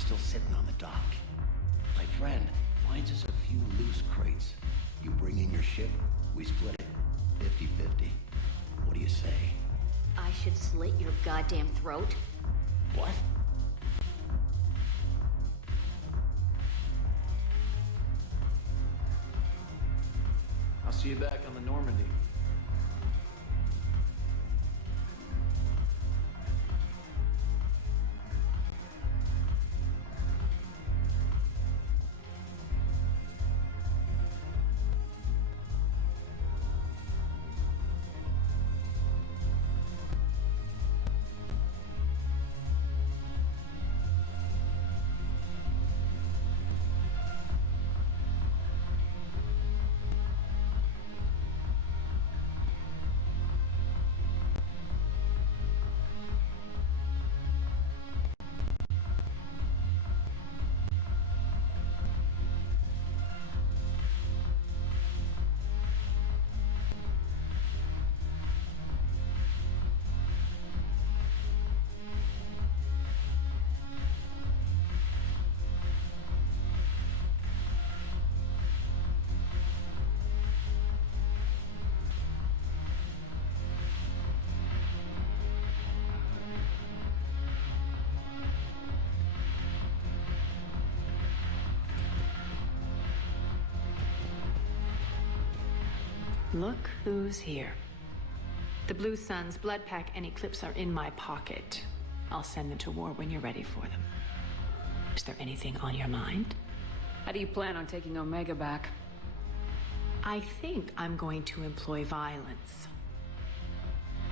still sitting on the dock. My friend finds us a few loose crates. You bring in your ship, we split it 50-50. What do you say? I should slit your goddamn throat? What? I'll see you back on the Normandy. Look who's here. The Blue Suns, Blood Pack, and Eclipse are in my pocket. I'll send them to war when you're ready for them. Is there anything on your mind? How do you plan on taking Omega back? I think I'm going to employ violence.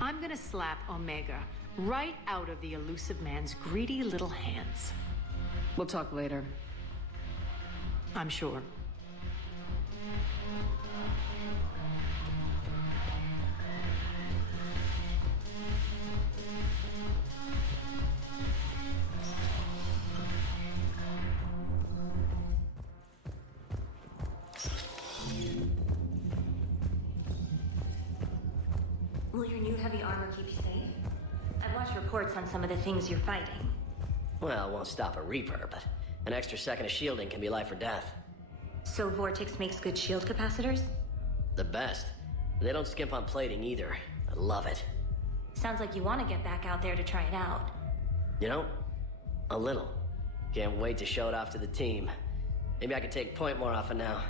I'm gonna slap Omega right out of the elusive man's greedy little hands. We'll talk later. I'm sure. Will your new heavy armor keep you safe? I've watched reports on some of the things you're fighting. Well, it won't stop a Reaper, but an extra second of shielding can be life or death. So Vortex makes good shield capacitors? The best. They don't skimp on plating either. I love it. Sounds like you want to get back out there to try it out. You know? A little. Can't wait to show it off to the team. Maybe I could take point more often now.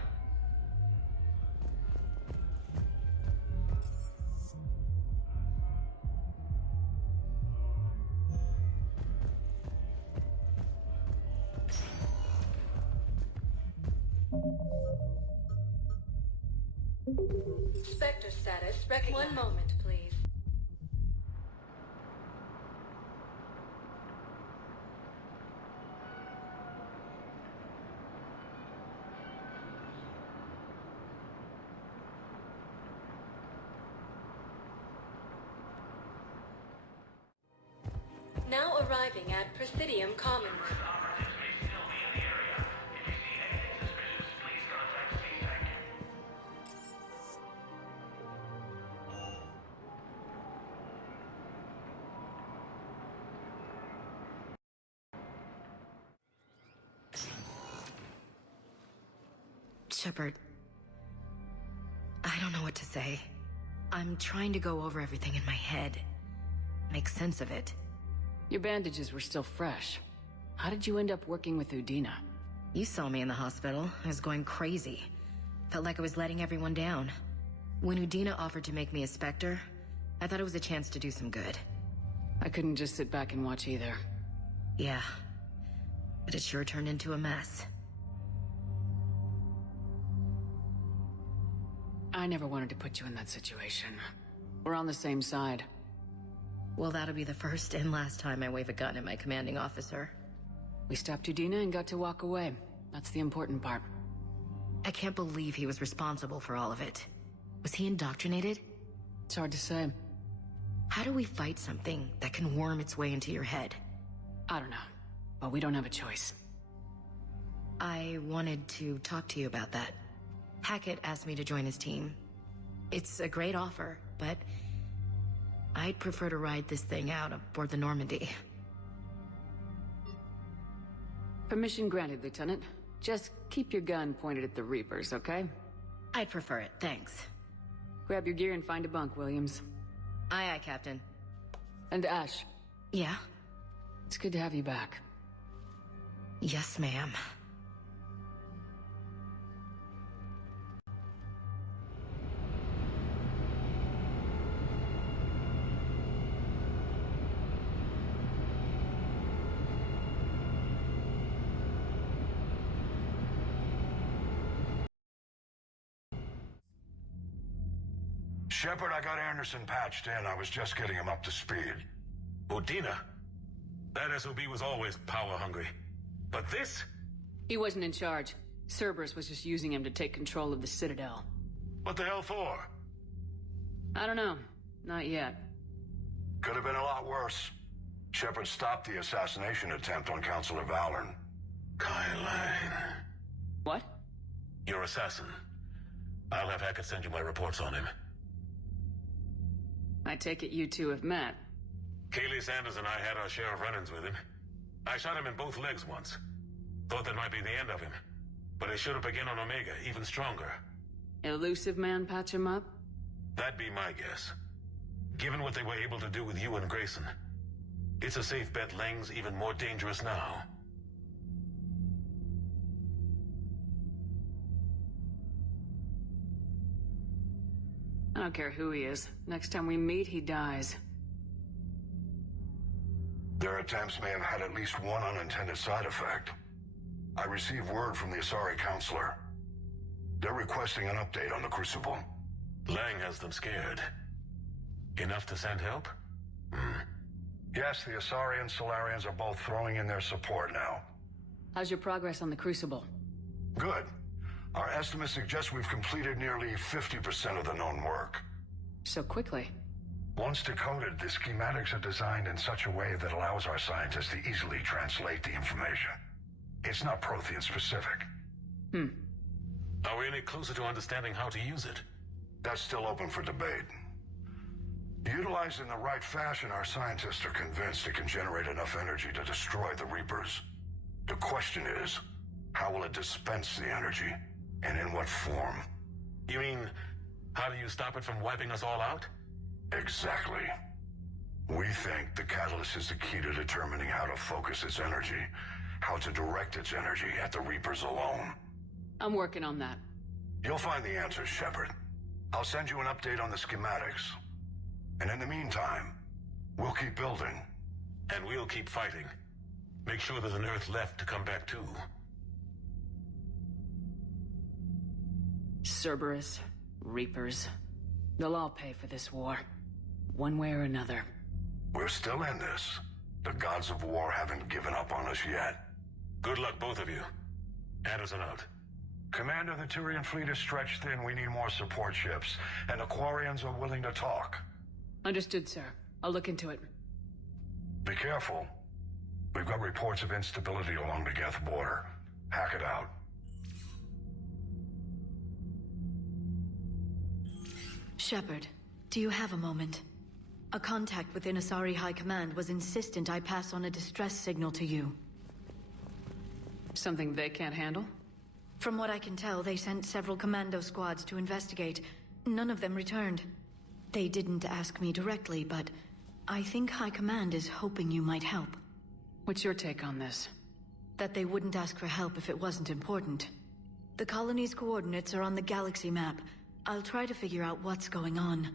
Spectre status recognized. 1 moment, please. Now arriving at Presidium Commons. Shepard, I don't know what to say. I'm trying to go over everything in my head. Make sense of it. Your bandages were still fresh. How did you end up working with Udina? You saw me in the hospital. I was going crazy. Felt like I was letting everyone down. When Udina offered to make me a Spectre, I thought it was a chance to do some good. I couldn't just sit back and watch either. Yeah. But it sure turned into a mess. I never wanted to put you in that situation. We're on the same side. Well, that'll be the first and last time I wave a gun at my commanding officer. We stopped Udina and got to walk away. That's the important part. I can't believe he was responsible for all of it. Was he indoctrinated? It's hard to say. How do we fight something that can worm its way into your head? I don't know. But we don't have a choice. I wanted to talk to you about that. Hackett asked me to join his team. It's a great offer, but I'd prefer to ride this thing out aboard the Normandy. Permission granted, Lieutenant. Just keep your gun pointed at the Reapers, okay? I'd prefer it, thanks. Grab your gear and find a bunk, Williams. Aye, aye, Captain. And Ash, Yeah? it's good to have you back. Yes, ma'am. Shepard, I got Anderson patched in. I was just getting him up to speed. Udina? That SOB was always power-hungry. But this? He wasn't in charge. Cerberus was just using him to take control of the Citadel. What the hell for? I don't know. Not yet. Could have been a lot worse. Shepard stopped the assassination attempt on Counselor Valorn. Kai Lang. What? Your assassin. I'll have Hackett send you my reports on him. I take it you two have met. Kaylee Sanders and I had our share of run-ins with him. I shot him in both legs once. Thought that might be the end of him. But it should have begun on Omega, even stronger. Elusive man patch him up? That'd be my guess. Given what they were able to do with you and Grayson, it's a safe bet Lang's even more dangerous now. I don't care who he is. Next time we meet, he dies. Their attempts may have had at least one unintended side effect. I received word from the Asari Counselor. They're requesting an update on the Crucible. Lang has them scared. Enough to send help? Yes, the Asari and Solarians are both throwing in their support now. How's your progress on the Crucible? Good. Our estimates suggest we've completed nearly 50% of the known work. So quickly. Once decoded, the schematics are designed in such a way that allows our scientists to easily translate the information. It's not Prothean specific. Are we any closer to understanding how to use it? That's still open for debate. Utilized in the right fashion, our scientists are convinced it can generate enough energy to destroy the Reapers. The question is, how will it dispense the energy? And in what form? You mean, how do you stop it from wiping us all out? Exactly. We think the catalyst is the key to determining how to focus its energy, how to direct its energy at the Reapers alone. I'm working on that. You'll find the answers, Shepard. I'll send you an update on the schematics. And in the meantime, we'll keep building. And we'll keep fighting. Make sure there's an Earth left to come back to. Cerberus, Reapers. They'll all pay for this war. One way or another. We're still in this. The gods of war haven't given up on us yet. Good luck, both of you. Anderson out. Commander, the Turian fleet is stretched thin. We need more support ships. And the Quarians are willing to talk. Understood, sir. I'll look into it. Be careful. We've got reports of instability along the Geth border. Hack it out. Shepard, do you have a moment? A contact within Asari High Command was insistent I pass on a distress signal to you. Something they can't handle? From what I can tell, they sent several commando squads to investigate. None of them returned. They didn't ask me directly, but I think High Command is hoping you might help. What's your take on this? That they wouldn't ask for help if it wasn't important. The colony's coordinates are on the galaxy map. I'll try to figure out what's going on.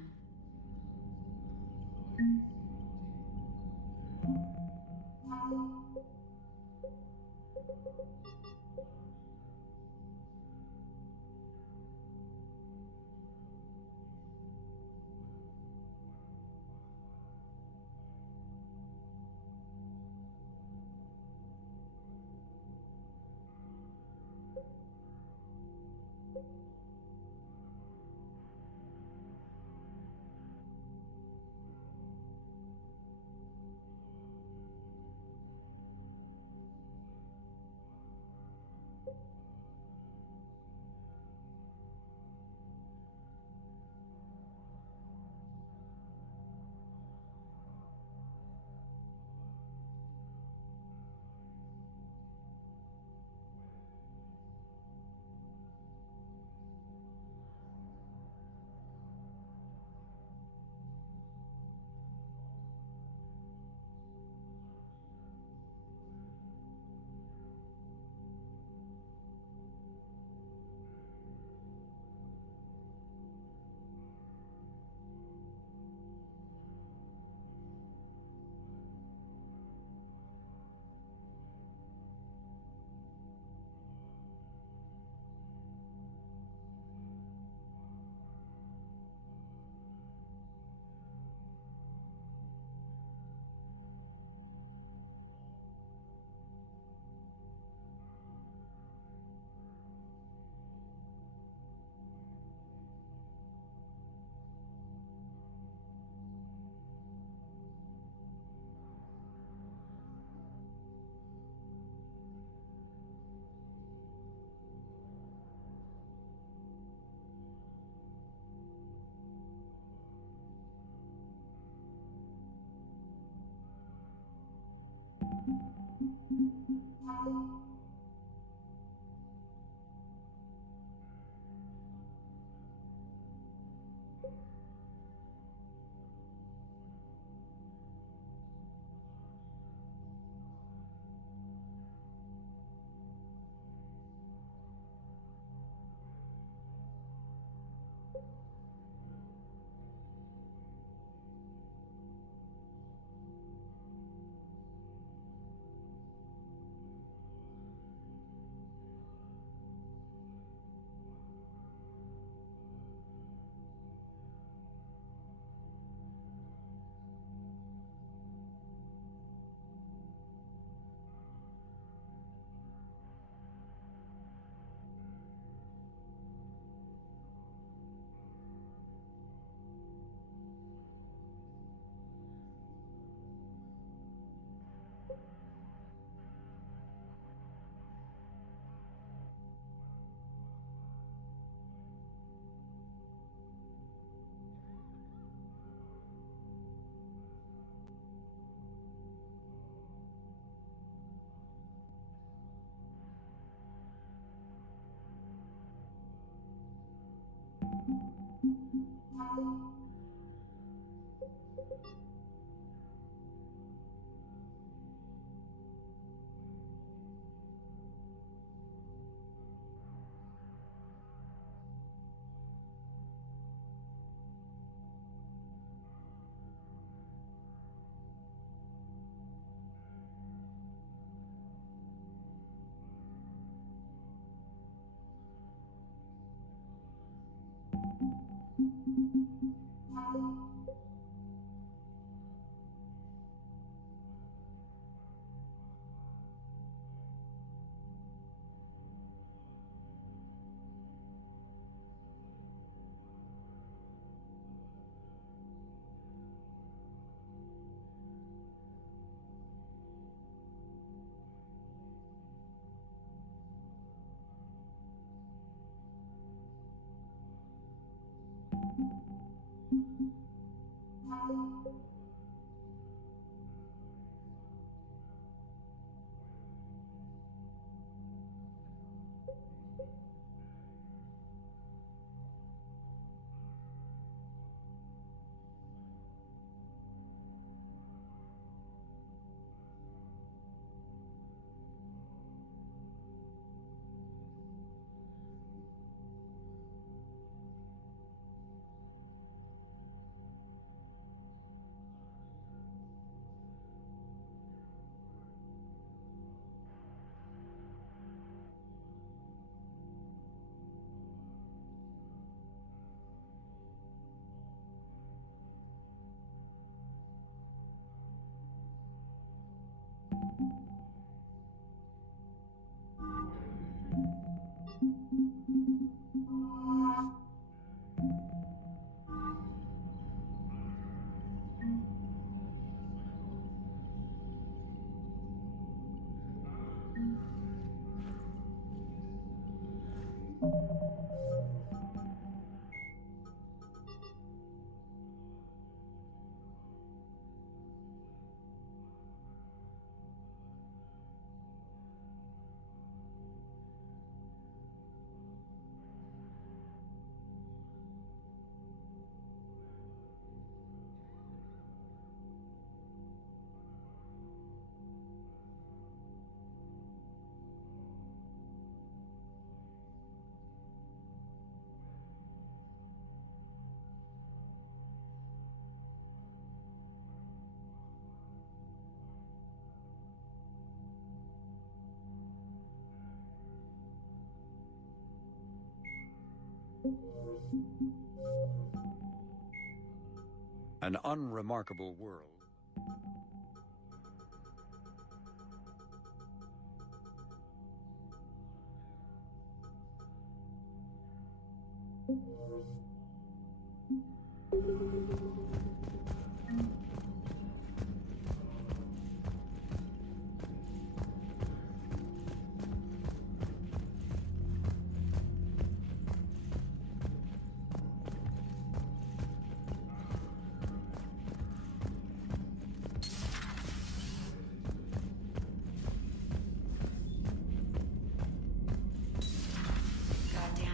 An unremarkable world.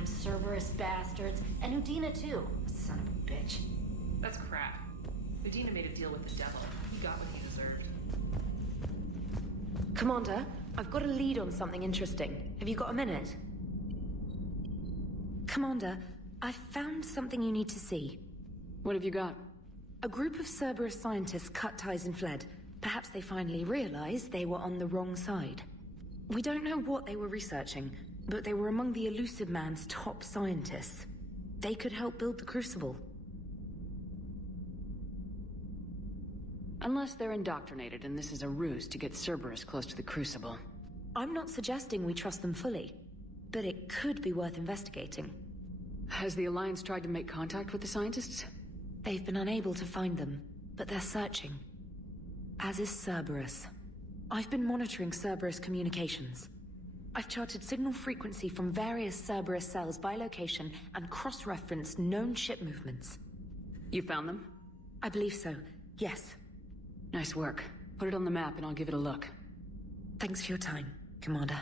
Goddamn Cerberus bastards. And Udina too. Son of a bitch. That's crap. Udina made a deal with the devil. He got what he deserved. Commander, I've got a lead on something interesting. Have you got a minute? Commander, I've found something you need to see. What have you got? A group of Cerberus scientists cut ties and fled. Perhaps they finally realized they were on the wrong side. We don't know what they were researching, but they were among the Elusive Man's top scientists. They could help build the Crucible. Unless they're indoctrinated and this is a ruse to get Cerberus close to the Crucible. I'm not suggesting we trust them fully, but it could be worth investigating. Has the Alliance tried to make contact with the scientists? They've been unable to find them, but they're searching. As is Cerberus. I've been monitoring Cerberus communications. I've charted signal frequency from various Cerberus cells by location and cross-referenced known ship movements. You found them? I believe so, yes. Nice work. Put it on the map and I'll give it a look. Thanks for your time, Commander.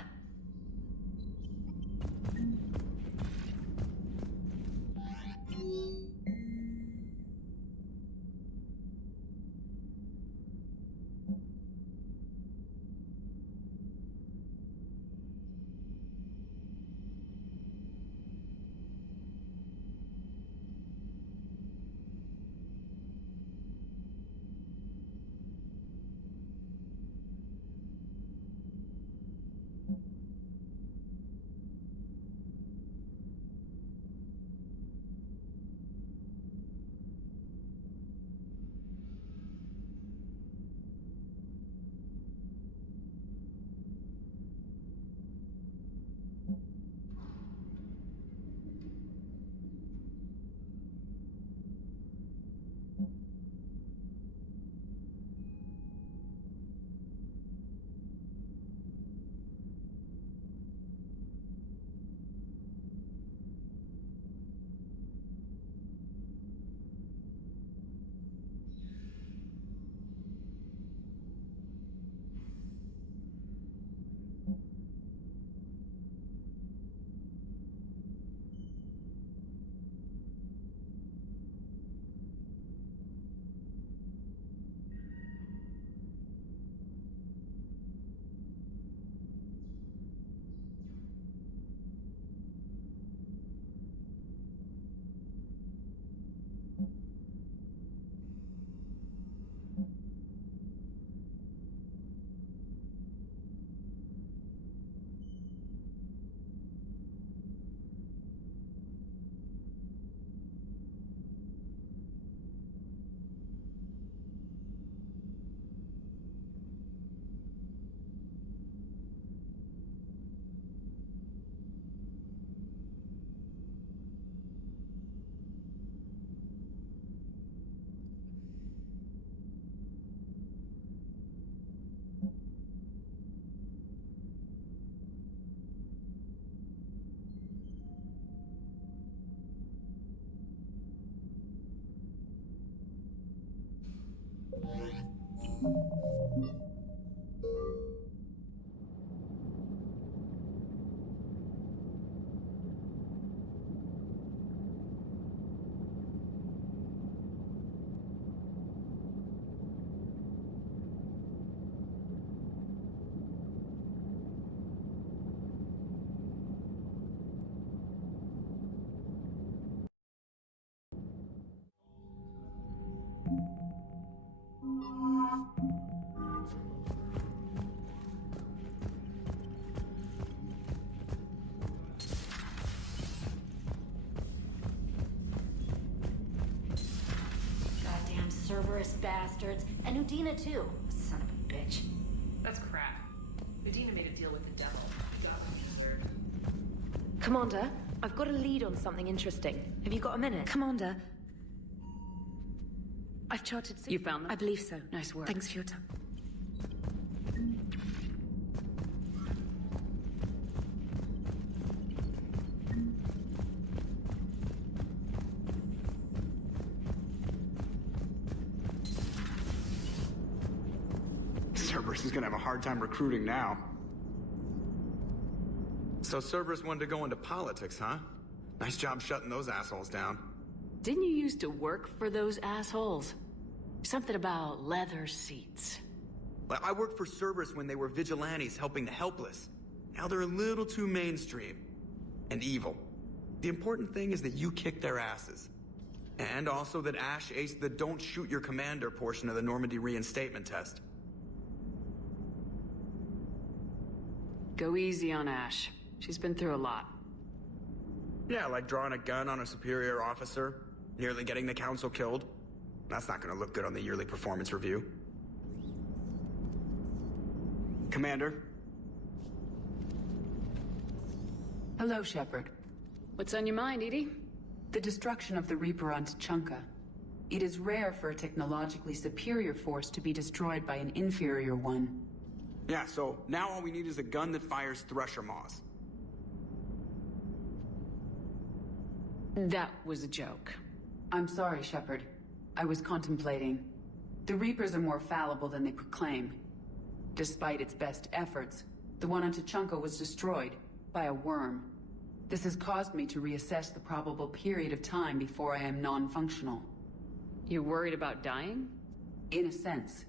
Cerberus bastards. And Udina too. Son of a bitch. That's crap. Udina made a deal with the devil. He got what he deserved. Commander, I've got a lead on something interesting. Have you got a minute? Commander, I've charted... You found them? I believe so. Nice work. Thanks for your time. Cerberus is gonna have a hard time recruiting now. So Cerberus wanted to go into politics, huh? Nice job shutting those assholes down. Didn't you used to work for those assholes? Something about leather seats. Well, I worked for Cerberus when they were vigilantes helping the helpless. Now they're a little too mainstream. And evil. The important thing is that you kicked their asses. And also that Ash aced the don't shoot your commander portion of the Normandy reinstatement test. Go easy on Ash. She's been through a lot. Yeah, like drawing a gun on a superior officer, nearly getting the council killed. That's not gonna look good on the yearly performance review. Commander? Hello, Shepard. What's on your mind, Edie? The destruction of the Reaper on Tuchanka. It is rare for a technologically superior force to be destroyed by an inferior one. Yeah, so now all we need is a gun that fires Thresher Maws. That was a joke. I'm sorry, Shepard. I was contemplating. The Reapers are more fallible than they proclaim. Despite its best efforts, the one on Tuchanka was destroyed by a worm. This has caused me to reassess the probable period of time before I am non-functional. You're worried about dying? In a sense.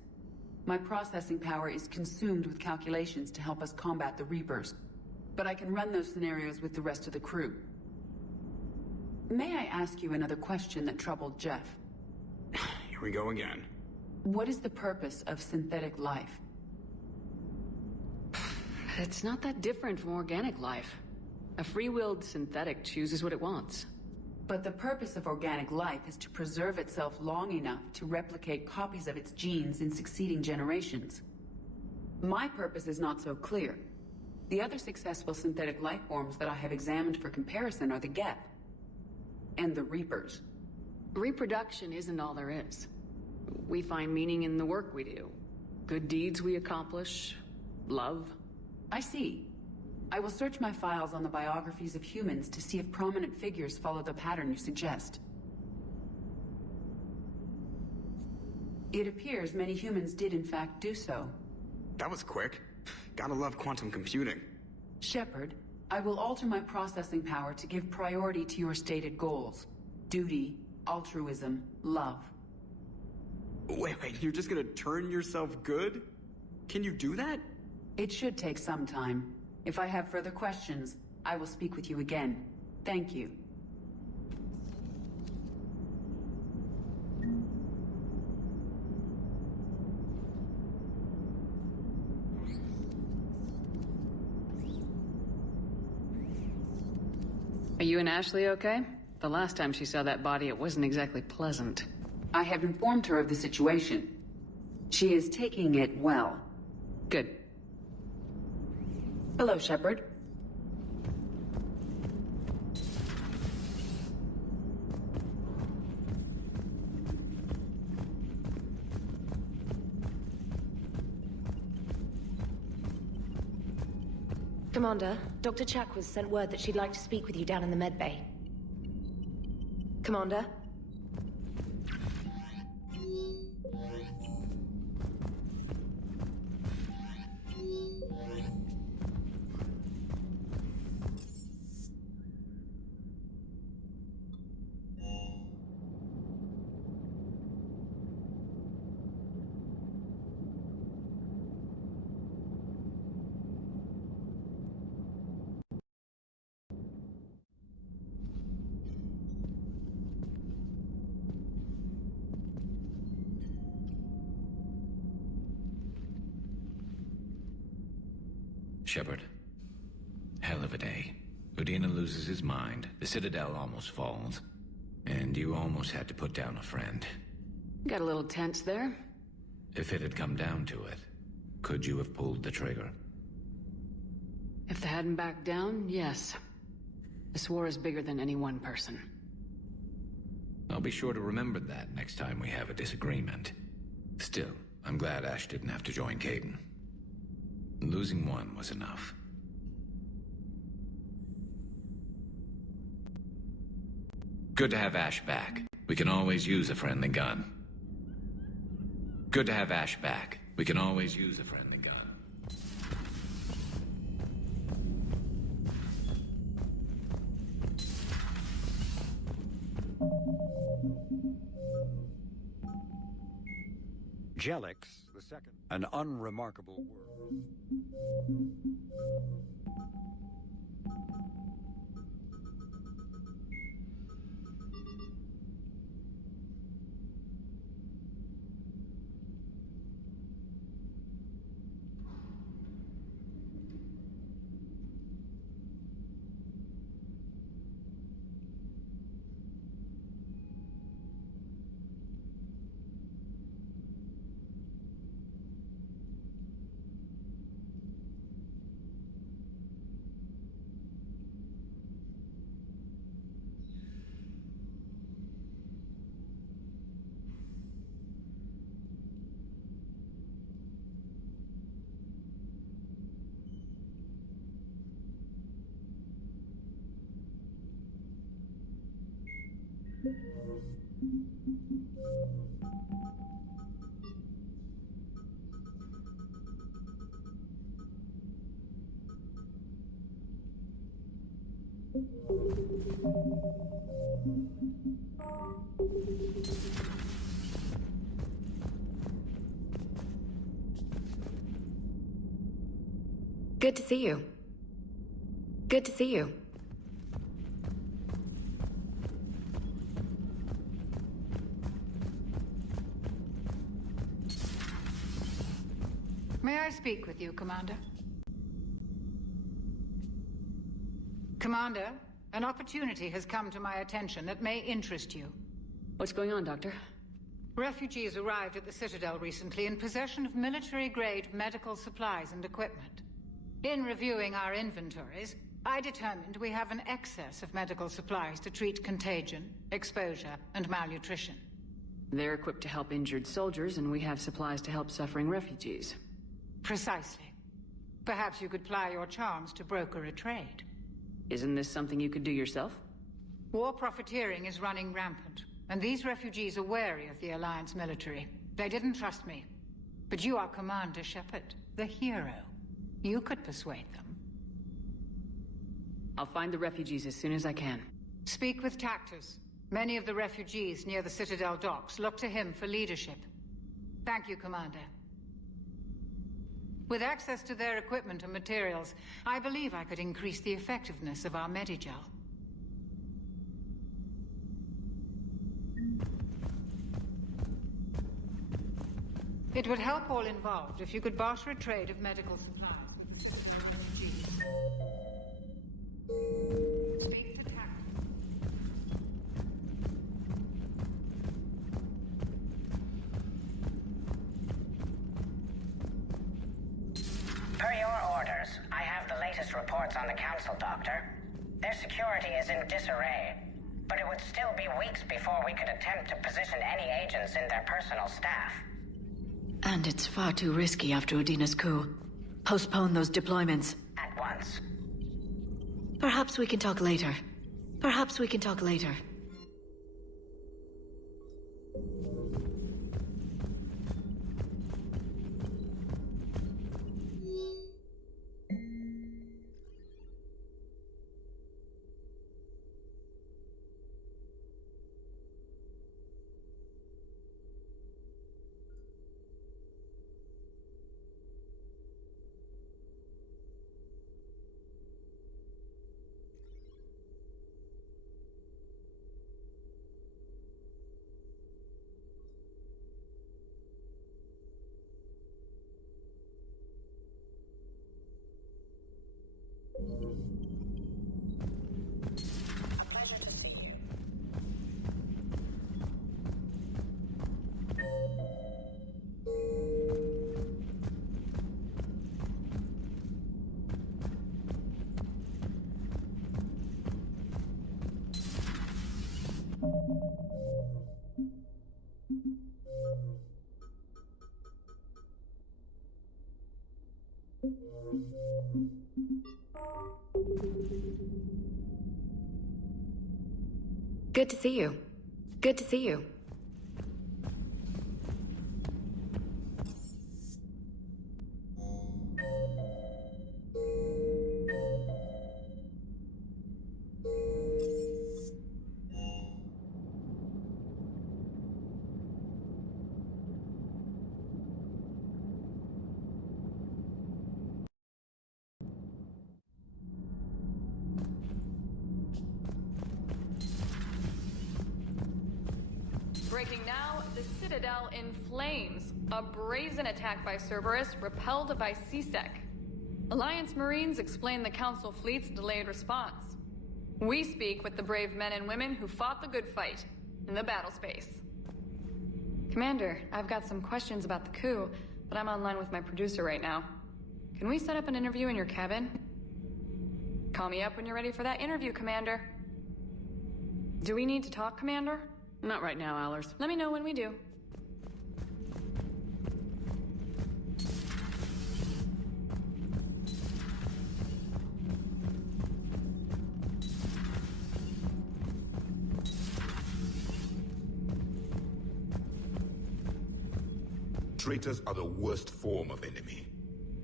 My processing power is consumed with calculations to help us combat the Reapers. But I can run those scenarios with the rest of the crew. May I ask you another question that troubled Jeff? Here we go again. What is the purpose of synthetic life? It's not that different from organic life. A free-willed synthetic chooses what it wants. But the purpose of organic life is to preserve itself long enough to replicate copies of its genes in succeeding generations. My purpose is not so clear. The other successful synthetic life forms that I have examined for comparison are the Geth and the Reapers. Reproduction isn't all there is. We find meaning in the work we do. Good deeds we accomplish. Love. I see. I will search my files on the biographies of humans to see if prominent figures follow the pattern you suggest. It appears many humans did in fact do so. That was quick. Gotta love quantum computing. Shepard, I will alter my processing power to give priority to your stated goals. Duty, altruism, love. Wait, you're just gonna turn yourself good? Can you do that? It should take some time. If I have further questions, I will speak with you again. Thank you. Are you and Ashley okay? The last time she saw that body, it wasn't exactly pleasant. I have informed her of the situation. She is taking it well. Good. Hello, Shepard. Commander, Dr. Chakwas sent word that she'd like to speak with you down in the medbay. Commander? Shepard. Hell of a day. Udina loses his mind, the Citadel almost falls, and you almost had to put down a friend. Got a little tense there. If it had come down to it, could you have pulled the trigger? If they hadn't backed down, yes. This war is bigger than any one person. I'll be sure to remember that next time we have a disagreement. Still, I'm glad Ash didn't have to join Kaidan. Losing one was enough. Good to have Ash back. We can always use a friendly gun. Good to have Ash back. We can always use a friendly gun. Jelix the Second, an unremarkable world. Good to see you. Good to see you. May I speak with you, Commander? Commander, an opportunity has come to my attention that may interest you. What's going on, Doctor? Refugees arrived at the Citadel recently in possession of military-grade medical supplies and equipment. In reviewing our inventories, I determined we have an excess of medical supplies to treat contagion, exposure, and malnutrition. They're equipped to help injured soldiers, and we have supplies to help suffering refugees. Precisely. Perhaps you could ply your charms to broker a trade. Isn't this something you could do yourself? War profiteering is running rampant, and these refugees are wary of the Alliance military. They didn't trust me. But you are Commander Shepard, the hero. You could persuade them. I'll find the refugees as soon as I can. Speak with Tactus. Many of the refugees near the Citadel docks look to him for leadership. Thank you, Commander. With access to their equipment and materials, I believe I could increase the effectiveness of our Medigel. It would help all involved if you could barter a trade of medical supplies with the Citadel refugees. Speak to Tactus. Per your orders, I have the latest reports on the Council, Doctor. Their security is in disarray, but it would still be weeks before we could attempt to position any agents in their personal staff. And it's far too risky after Udina's coup. Postpone those deployments. At once. Perhaps we can talk later. Perhaps we can talk later. A pleasure to see you. Good to see you. Good to see you. Breaking now, the Citadel in flames. A brazen attack by Cerberus, repelled by CSEC. Alliance Marines explain the Council fleet's delayed response. We speak with the brave men and women who fought the good fight in the battle space. Commander, I've got some questions about the coup, but I'm online with my producer right now. Can we set up an interview in your cabin? Call me up when you're ready for that interview, Commander. Do we need to talk, Commander? Not right now, Allers. Let me know when we do. Traitors are the worst form of enemy.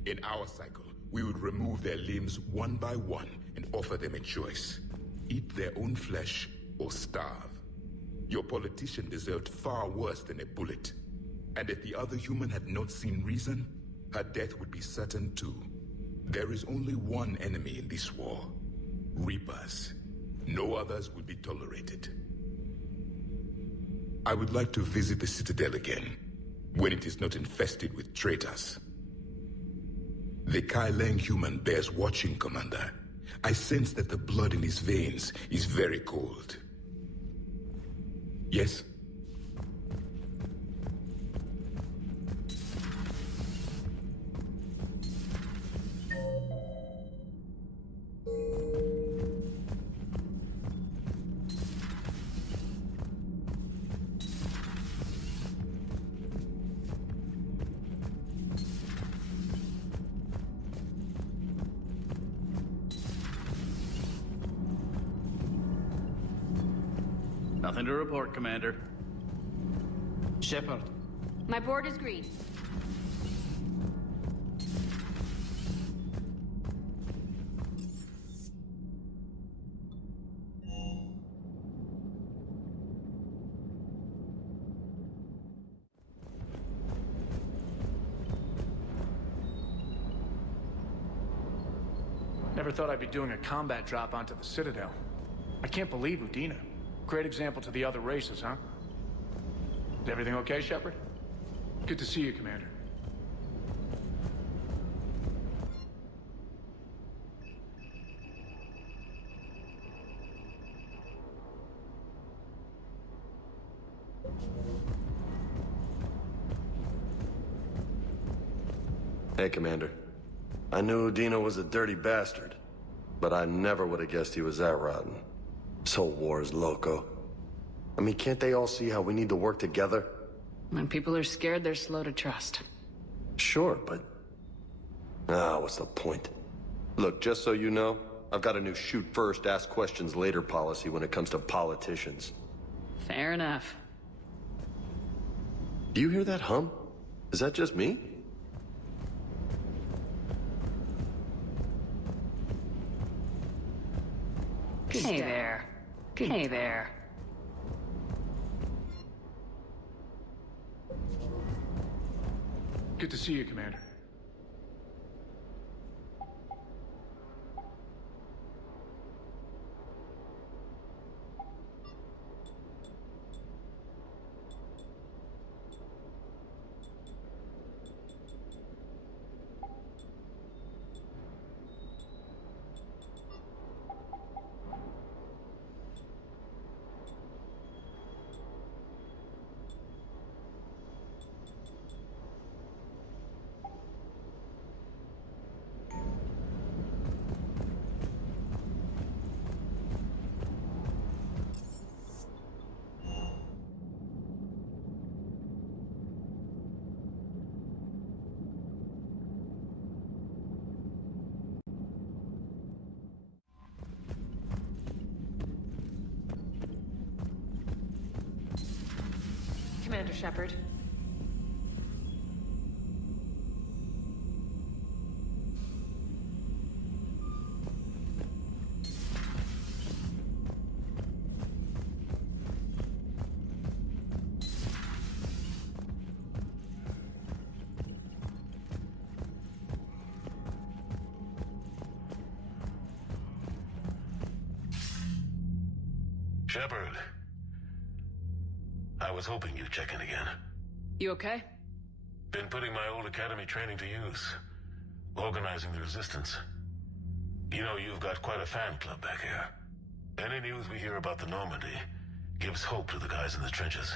In our cycle, we would remove their limbs one by one and offer them a choice. Eat their own flesh or starve. Your politician deserved far worse than a bullet. And if the other human had not seen reason, her death would be certain too. There is only one enemy in this war. Reapers. No others will be tolerated. I would like to visit the Citadel again, when it is not infested with traitors. The Kai Leng human bears watching, Commander. I sense that the blood in his veins is very cold. Yes? Nothing to report, Commander. Shepard. My board is green. Never thought I'd be doing a combat drop onto the Citadel. I can't believe Udina. Great example to the other races, huh? Is everything okay, Shepard? Good to see you, Commander. Hey, Commander. I knew Udina was a dirty bastard, but I never would have guessed he was that rotten. This whole war is loco. I mean, can't they all see how we need to work together? When people are scared, they're slow to trust. Sure, but... what's the point? Look, just so you know, I've got a new shoot first, ask questions later policy when it comes to politicians. Fair enough. Do you hear that hum? Is that just me? Hey there. Hey there. Good to see you, Commander. Commander Shepard. Shepard. I was hoping you'd check in again. You okay? Been putting my old academy training to use. Organizing the resistance. You know, you've got quite a fan club back here. Any news we hear about the Normandy gives hope to the guys in the trenches.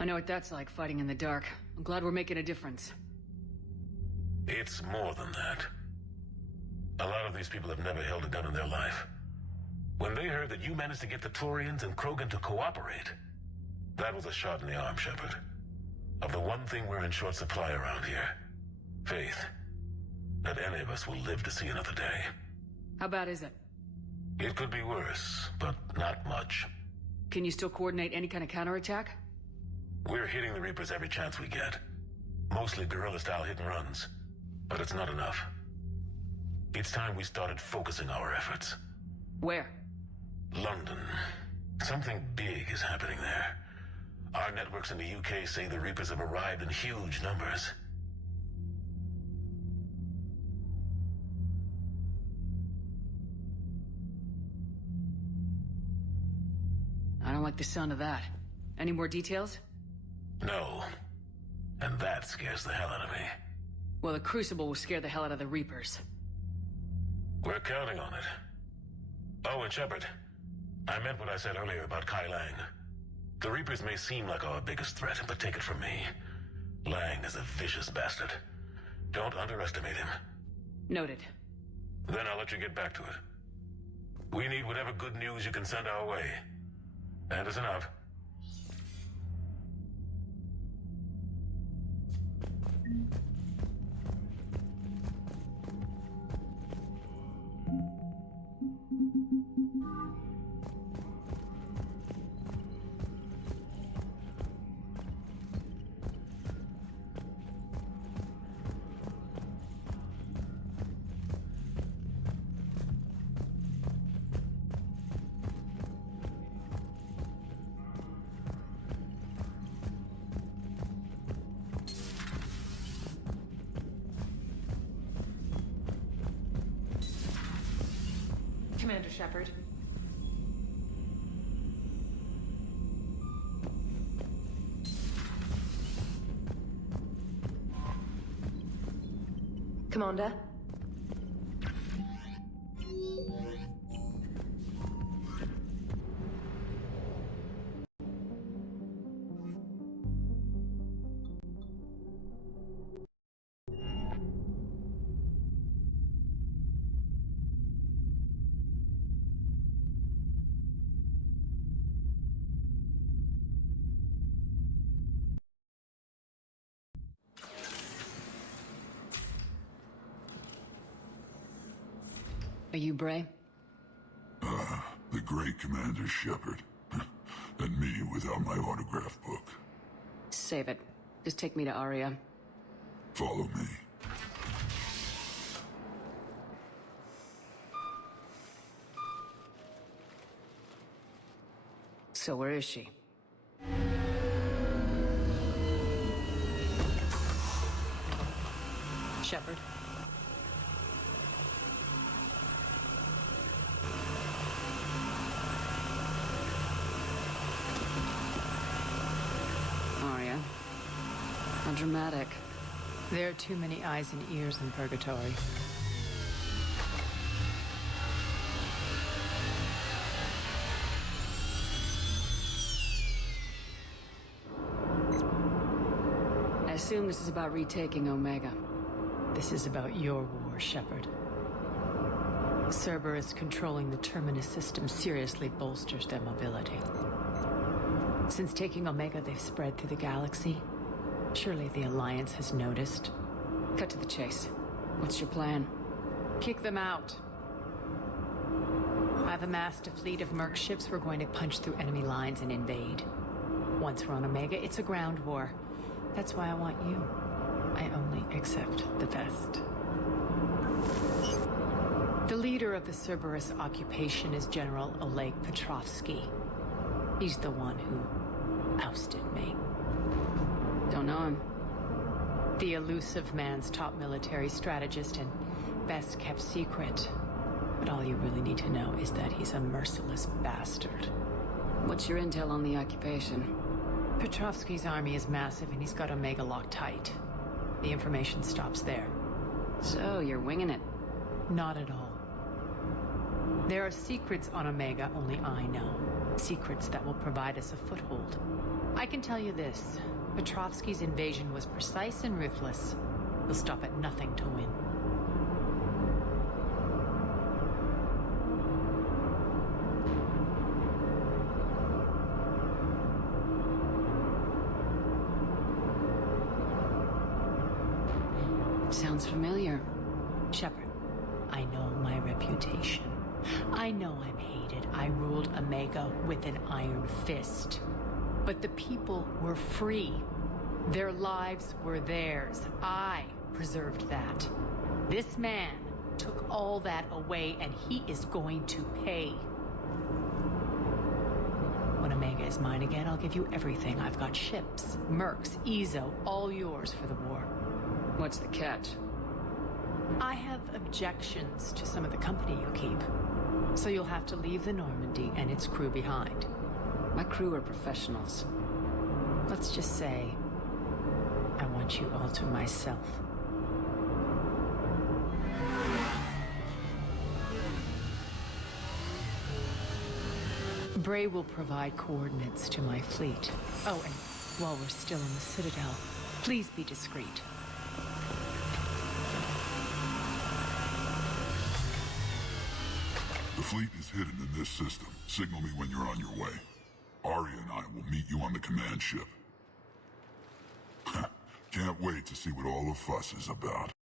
I know what that's like, fighting in the dark. I'm glad we're making a difference. It's more than that. A lot of these people have never held a gun in their life. When they heard that you managed to get the Turians and Krogan to cooperate, that was a shot in the arm, Shepard. Of the one thing we're in short supply around here. Faith. That any of us will live to see another day. How bad is it? It could be worse, but not much. Can you still coordinate any kind of counterattack? We're hitting the Reapers every chance we get. Mostly guerrilla-style hit-and-runs. But it's not enough. It's time we started focusing our efforts. Where? London. Something big is happening there. Our networks in the UK say the Reapers have arrived in huge numbers. I don't like the sound of that. Any more details? No. And that scares the hell out of me. Well, the Crucible will scare the hell out of the Reapers. We're counting on it. Oh, and Shepard, I meant what I said earlier about Kai Lang. The Reapers may seem like our biggest threat, but take it from me. Lang is a vicious bastard. Don't underestimate him. Noted. Then I'll let you get back to it. We need whatever good news you can send our way. Anderson out. Commander Shepard. Commander? Are you Bray? The great Commander Shepard. And me without my autograph book. Save it. Just take me to Aria. Follow me. So where is she? Shepard. Aria. How dramatic. There are too many eyes and ears in Purgatory. I assume this is about retaking Omega. This is about your war, Shepard. Cerberus controlling the Terminus system seriously bolsters their mobility. Since taking Omega, they've spread through the galaxy. Surely the Alliance has noticed. Cut to the chase. What's your plan? Kick them out. I've amassed a fleet of merc ships. We're going to punch through enemy lines and invade. Once we're on Omega, it's a ground war. That's why I want you. I only accept the best. The leader of the Cerberus occupation is General Oleg Petrovsky. He's the one who ousted me. Don't know him. The elusive man's top military strategist and best kept secret. But all you really need to know is that he's a merciless bastard. What's your intel on the occupation? Petrovsky's army is massive and he's got Omega locked tight. The information stops there. So, you're winging it? Not at all. There are secrets on Omega only I know. Secrets that will provide us a foothold. I can tell you this. Petrovsky's invasion was precise and ruthless. He'll stop at nothing to win. Sounds familiar. Shepard, I know my reputation. I know I'm hated. I ruled Omega with an iron fist. But the people were free. Their lives were theirs. I preserved that. This man took all that away, and he is going to pay. When Omega is mine again, I'll give you everything. I've got ships, mercs, Ezo, all yours for the war. What's the catch? I have objections to some of the company you keep. So you'll have to leave the Normandy and its crew behind. My crew are professionals. Let's just say, I want you all to myself. Bray will provide coordinates to my fleet. Oh, and while we're still in the Citadel, please be discreet. The fleet is hidden in this system. Signal me when you're on your way. Arya and I will meet you on the command ship. Can't wait to see what all the fuss is about.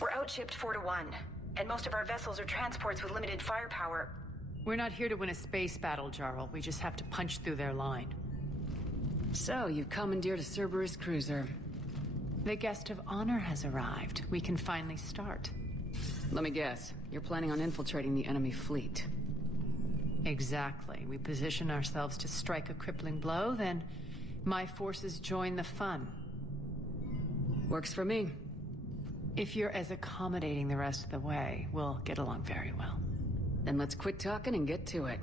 We're outshipped 4-1, and most of our vessels are transports with limited firepower. We're not here to win a space battle, Jarl. We just have to punch through their line. So, you commandeered a Cerberus cruiser. The guest of honor has arrived. We can finally start. Let me guess. You're planning on infiltrating the enemy fleet. Exactly. We position ourselves to strike a crippling blow, then my forces join the fun. Works for me. If you're as accommodating the rest of the way, we'll get along very well. Then let's quit talking and get to it.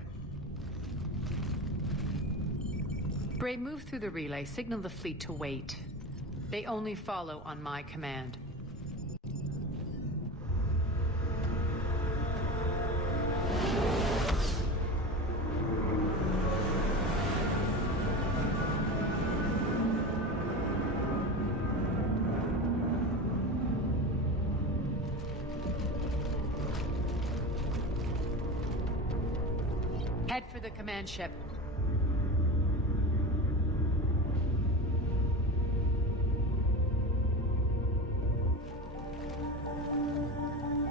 Bray, move through the relay. Signal the fleet to wait. They only follow on my command. Head for the command ship.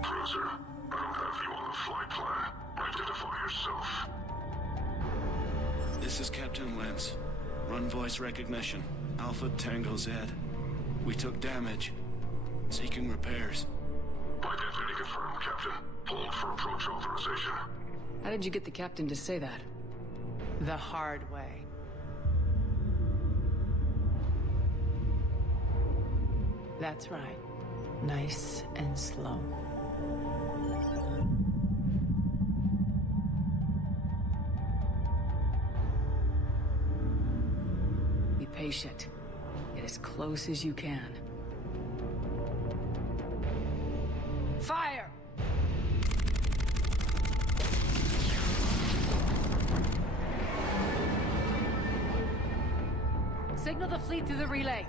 Cruiser, I don't have you on the flight plan. Identify yourself. This is Captain Lance. Run voice recognition. Alpha Tango Z. We took damage. Seeking repairs. Identity confirmed, Captain. Hold for approach authorization. How did you get the captain to say that? The hard way. That's right. Nice and slow. Be patient. Get as close as you can. Fire! Signal the fleet through the relay.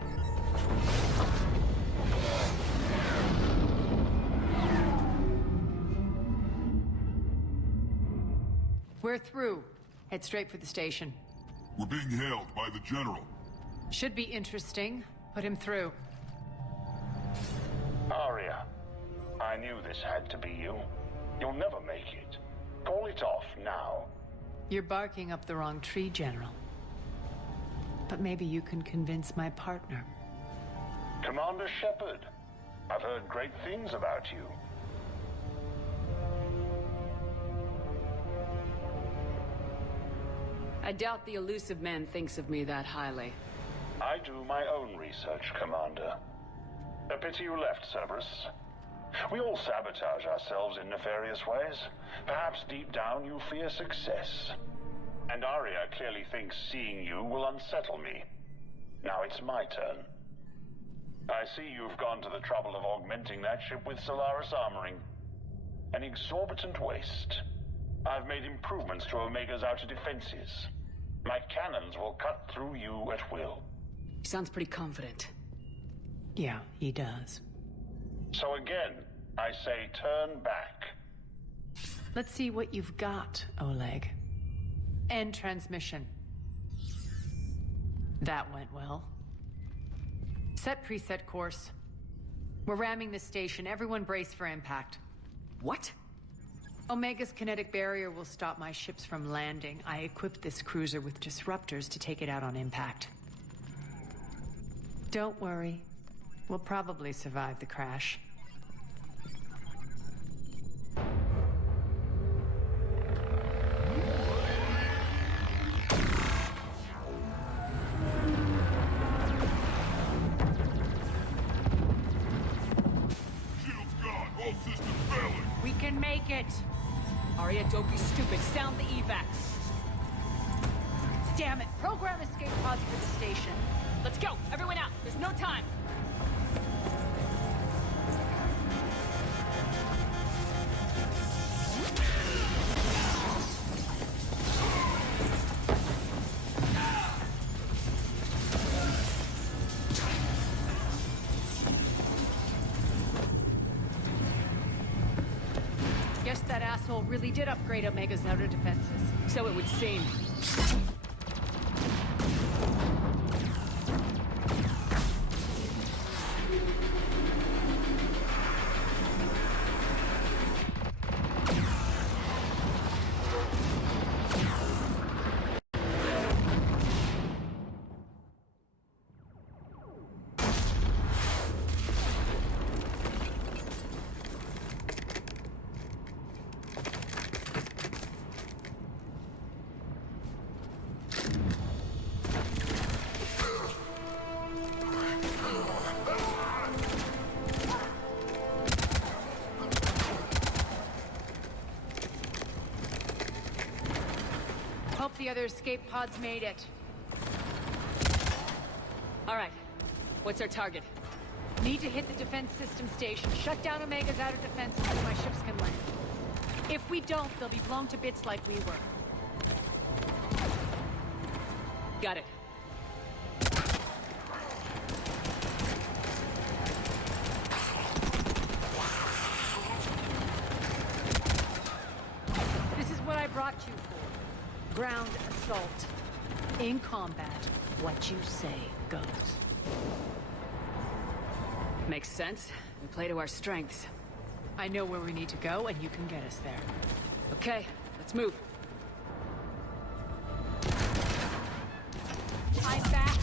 We're through. Head straight for the station. We're being hailed by the General. Should be interesting. Put him through. Aria, I knew this had to be you. You'll never make it. Call it off now. You're barking up the wrong tree, General. But maybe you can convince my partner. Commander Shepard, I've heard great things about you. I doubt the elusive man thinks of me that highly. I do my own research, Commander. A pity you left, Cerberus. We all sabotage ourselves in nefarious ways. Perhaps deep down you fear success. And Aria clearly thinks seeing you will unsettle me. Now it's my turn. I see you've gone to the trouble of augmenting that ship with Solaris armoring. An exorbitant waste. I've made improvements to Omega's outer defenses. My cannons will cut through you at will. He sounds pretty confident. Yeah, he does. So again, I say turn back. Let's see what you've got, Oleg. End transmission. That went well. Set preset course. We're ramming the station. Everyone brace for impact. What? Omega's kinetic barrier will stop my ships from landing. I equipped this cruiser with disruptors to take it out on impact. Don't worry. We'll probably survive the crash. Shields gone. All systems failing. We can make it! Aria, don't be stupid. Sound the evac. Damn it! Program escape pods for the station. Let's go! Everyone out! There's no time! Guess that asshole really did upgrade Omega's outer defenses. So it would seem. Hope the other escape pods made it. All right. What's our target? Need to hit the defense system station, shut down Omega's outer defenses so my ships can land. If we don't, they'll be blown to bits like we were. Got it. This is what I brought you for. Ground assault. In combat, what you say goes. Makes sense. We play to our strengths. I know where we need to go, and you can get us there. Okay, let's move. I'm back.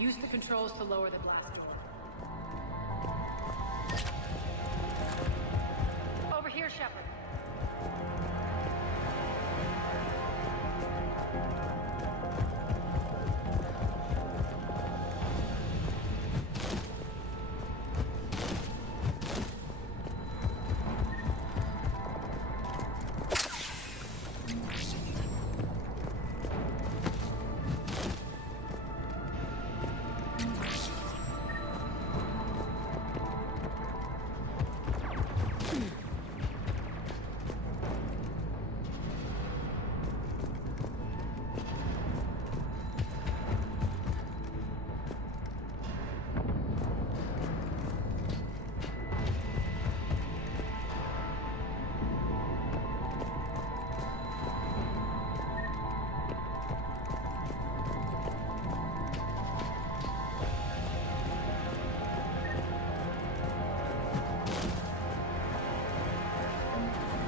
Use the controls to lower the blast door. Over here, Shepard.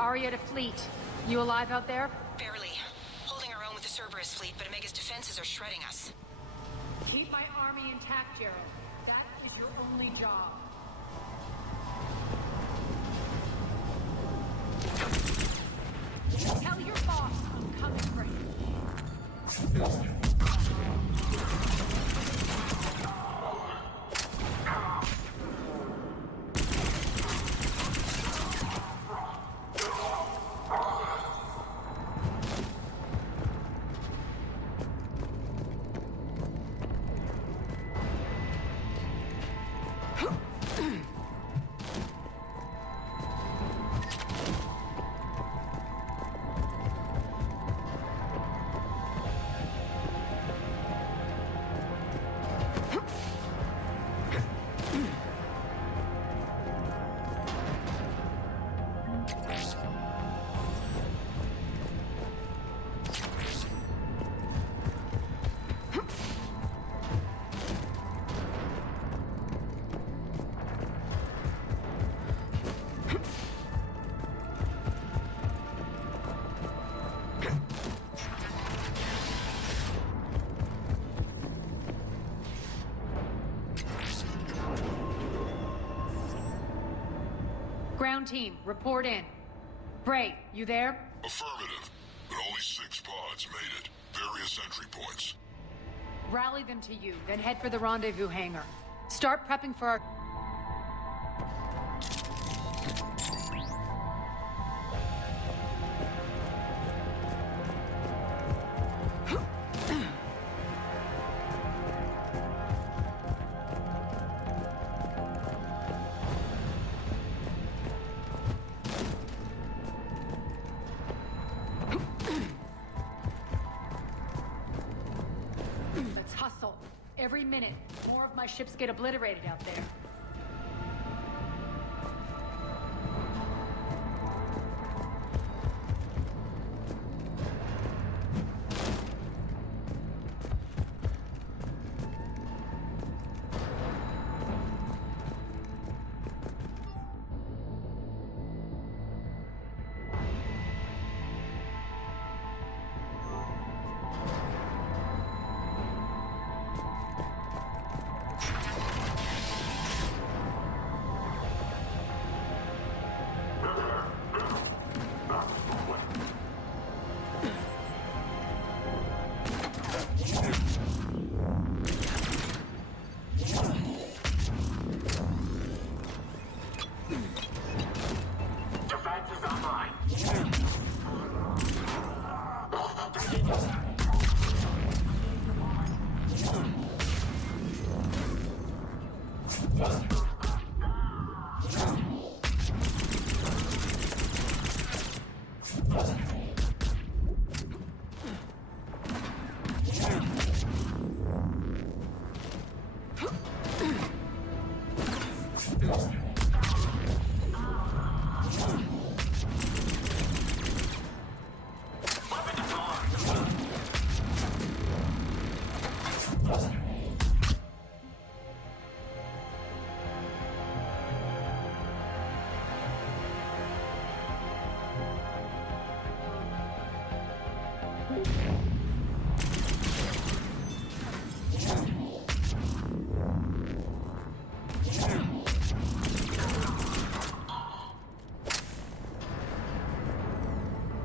Aria to Fleet. You alive out there? Barely. Holding our own with the Cerberus fleet, but Omega's defenses are shredding us. Keep my army intact, Gerald. That is your only job. Tell your boss I'm coming for him. Ground team, report in. Bray, you there? Affirmative, but only 6 pods made it. Various entry points. Rally them to you, then head for the rendezvous hangar. Start prepping for our... Let's hustle. Every minute, more of my ships get obliterated out there.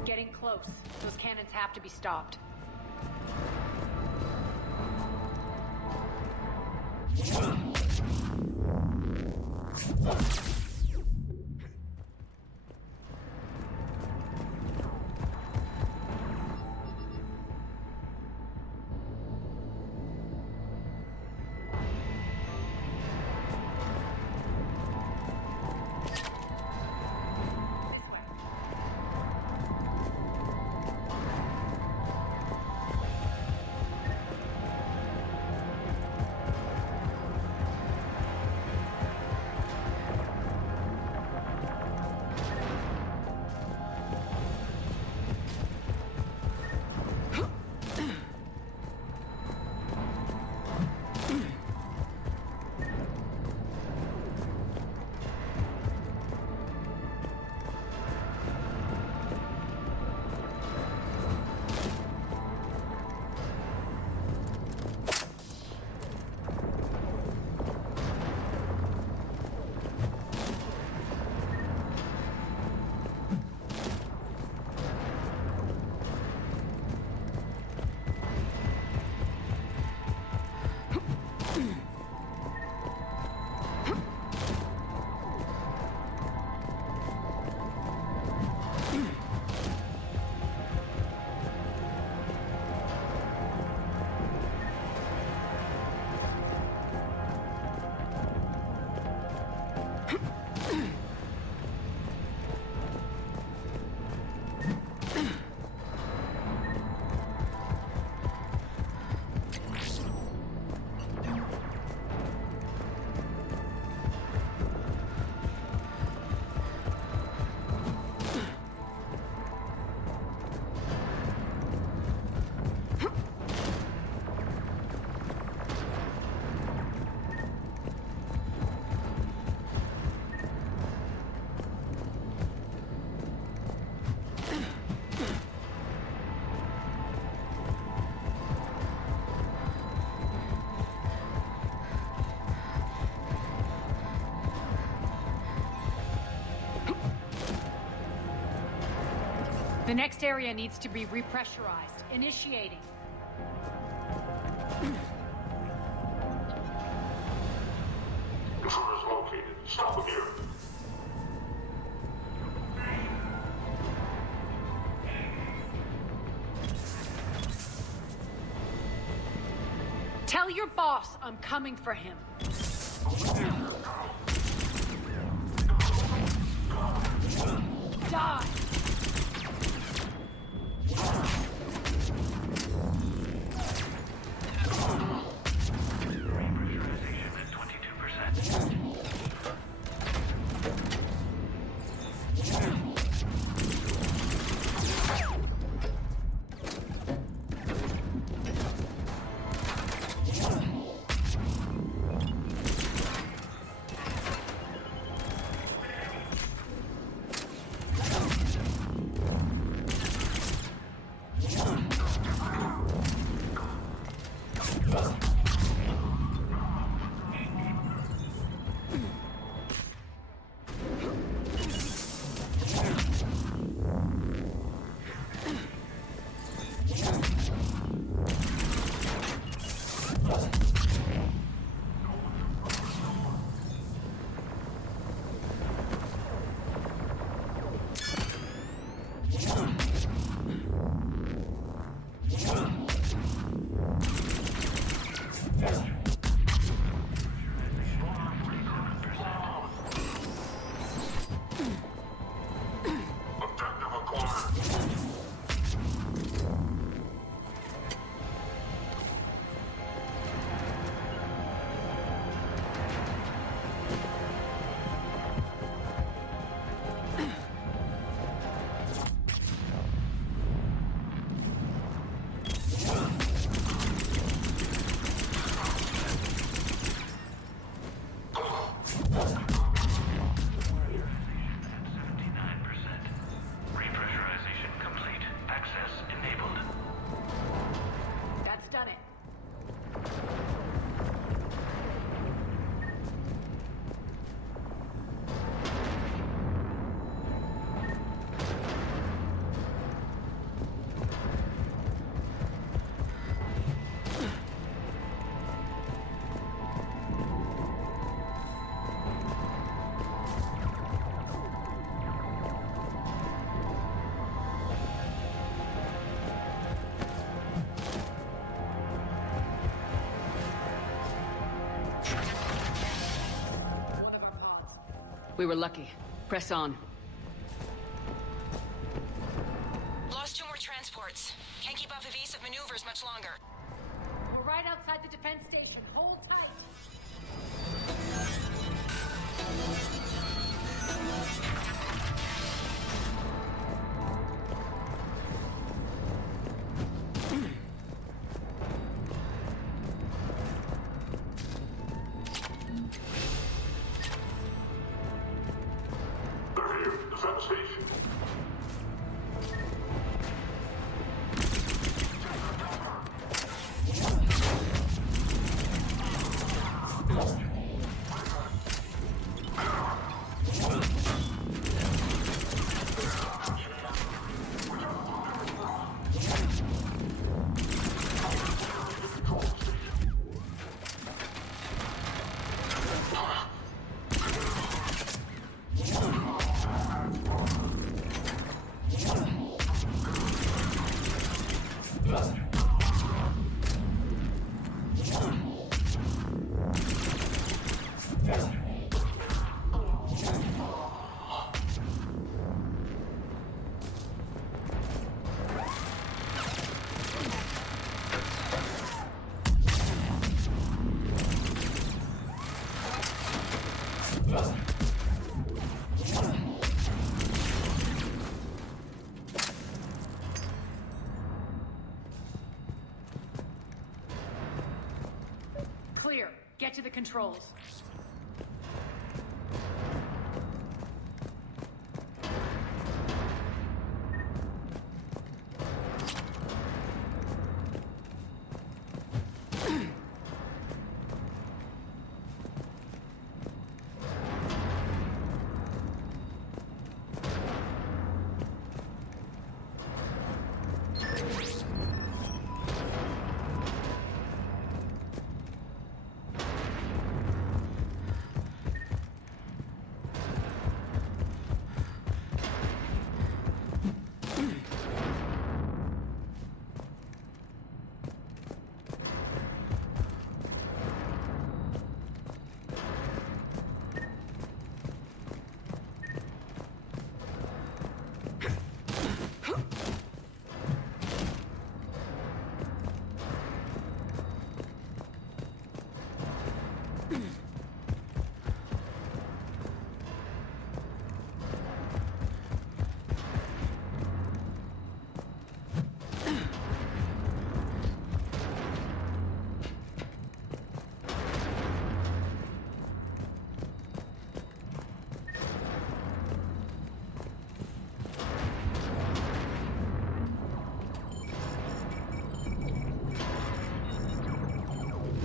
Getting close. Those cannons have to be stopped. The next area needs to be repressurized. Initiating. Intruders located. Stop them here. Tell your boss I'm coming for him. Die! Repressurization at 22%. We were lucky. Press on. Lost 2 more transports. Can't keep up evasive maneuvers much longer. We're right outside the defense station. Hold tight. Defense station. Clear. Get to the controls.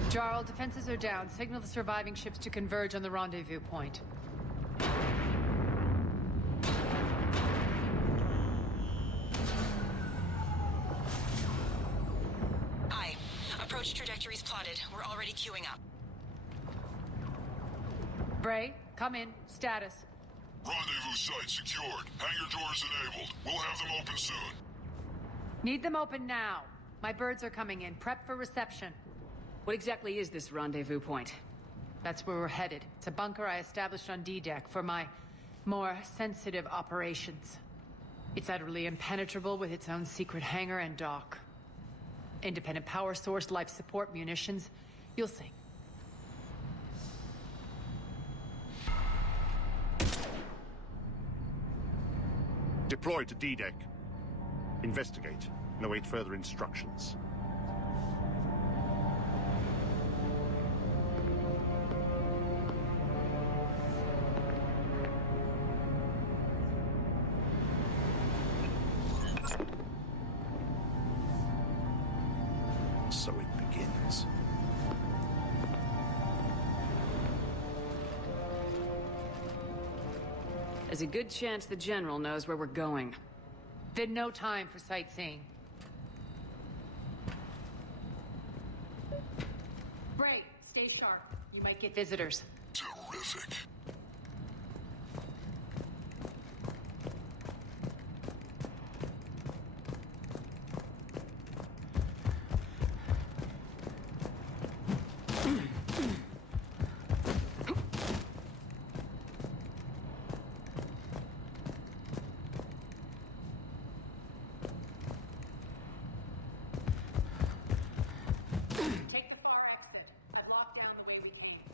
Jarl, defenses are down. Signal the surviving ships to converge on the rendezvous point. Aye. Approach trajectories plotted. We're already queuing up. Bray, come in. Status. Rendezvous site secured. Hangar doors enabled. We'll have them open soon. Need them open now. My birds are coming in. Prep for reception. What exactly is this rendezvous point? That's where we're headed. It's a bunker I established on D-Deck for my more sensitive operations. It's utterly impenetrable with its own secret hangar and dock. Independent power source, life support, munitions. You'll see. Deploy to D-Deck. Investigate and await further instructions. So it begins. There's a good chance the General knows where we're going. Then no time for sightseeing. Bray, stay sharp. You might get visitors. Terrific. Take the far exit. I've locked down the way we came.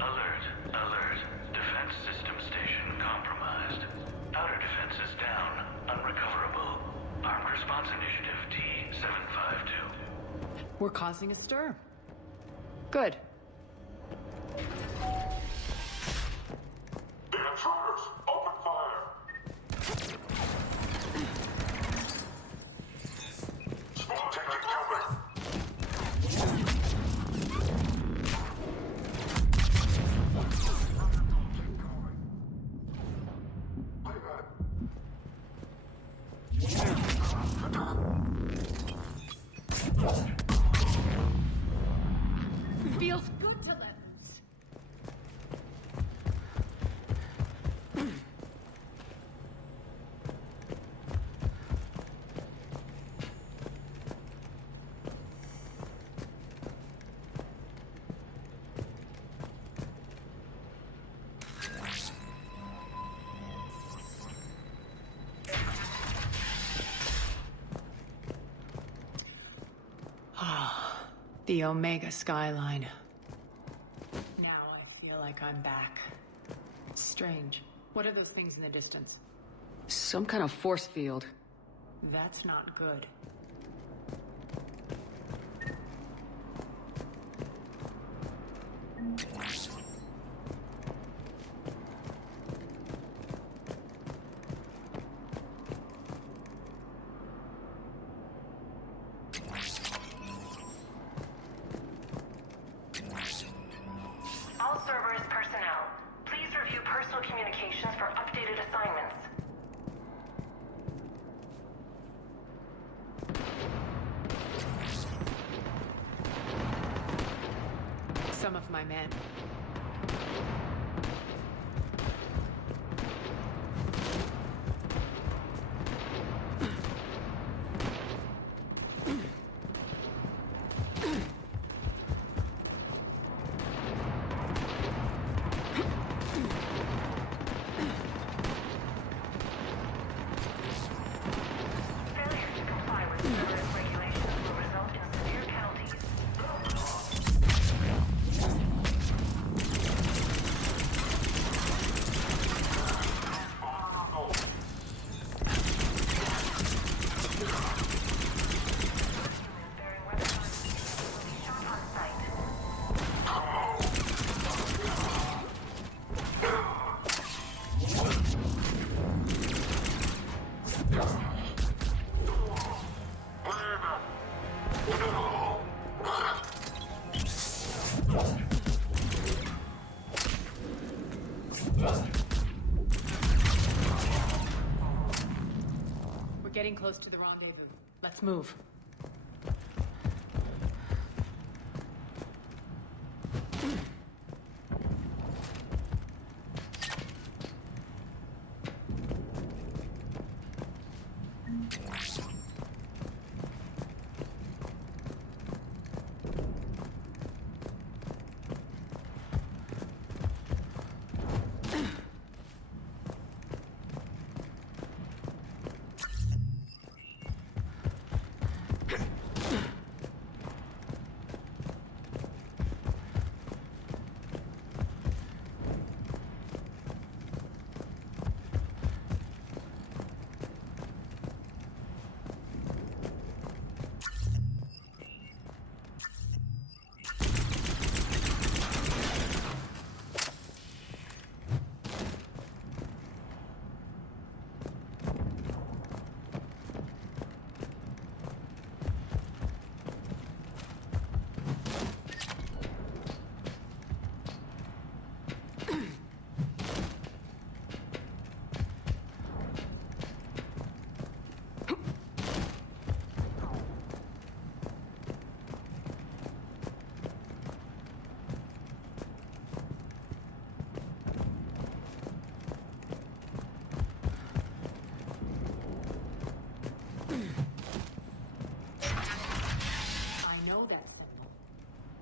Alert, alert. Defense system station compromised. Outer defenses down, unrecoverable. Armed Response Initiative T-752. We're causing a stir. Good. The intruders! Open fire! Spawn taking cover! Feels The Omega skyline. Now I feel like I'm back. Strange. What are those things in the distance? Some kind of force field. That's not good. All Cerberus personnel, please review personal communications for updated assignments. Some of my men. We're getting close to the rendezvous. Let's move.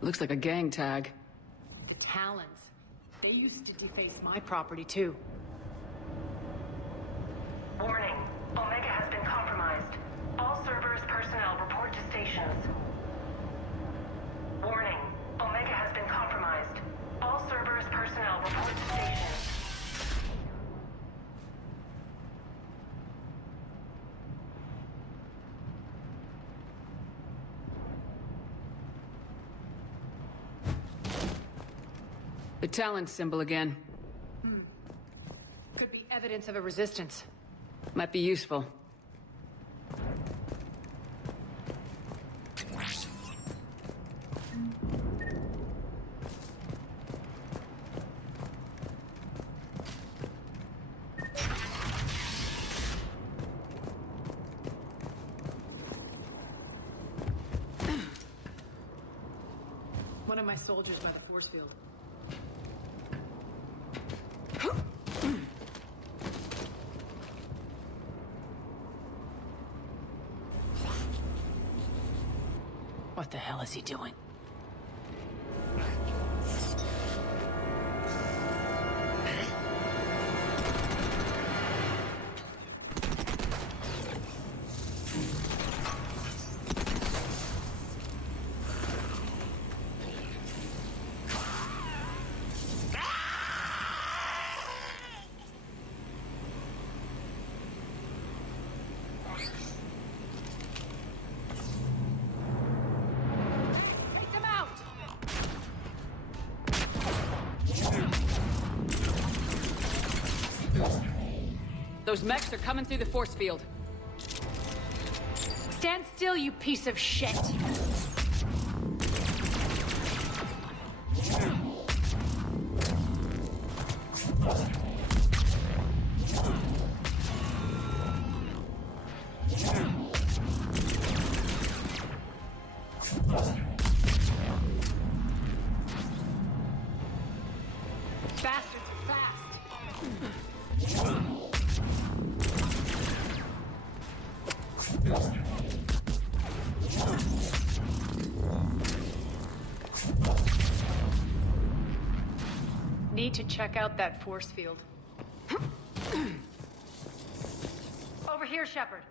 Looks like a gang tag. The Talons. They used to deface my property, too. Warning. Omega has been compromised. All Cerberus personnel report to stations. Warning. Omega has been compromised. All Cerberus personnel report to stations. The Talon symbol again. Could be evidence of a resistance. Might be useful. One of my soldiers by the force field. What the hell is he doing? Those mechs are coming through the force field. Stand still, you piece of shit! Bastards are fast! Need to check out that force field. Over here, Shepard.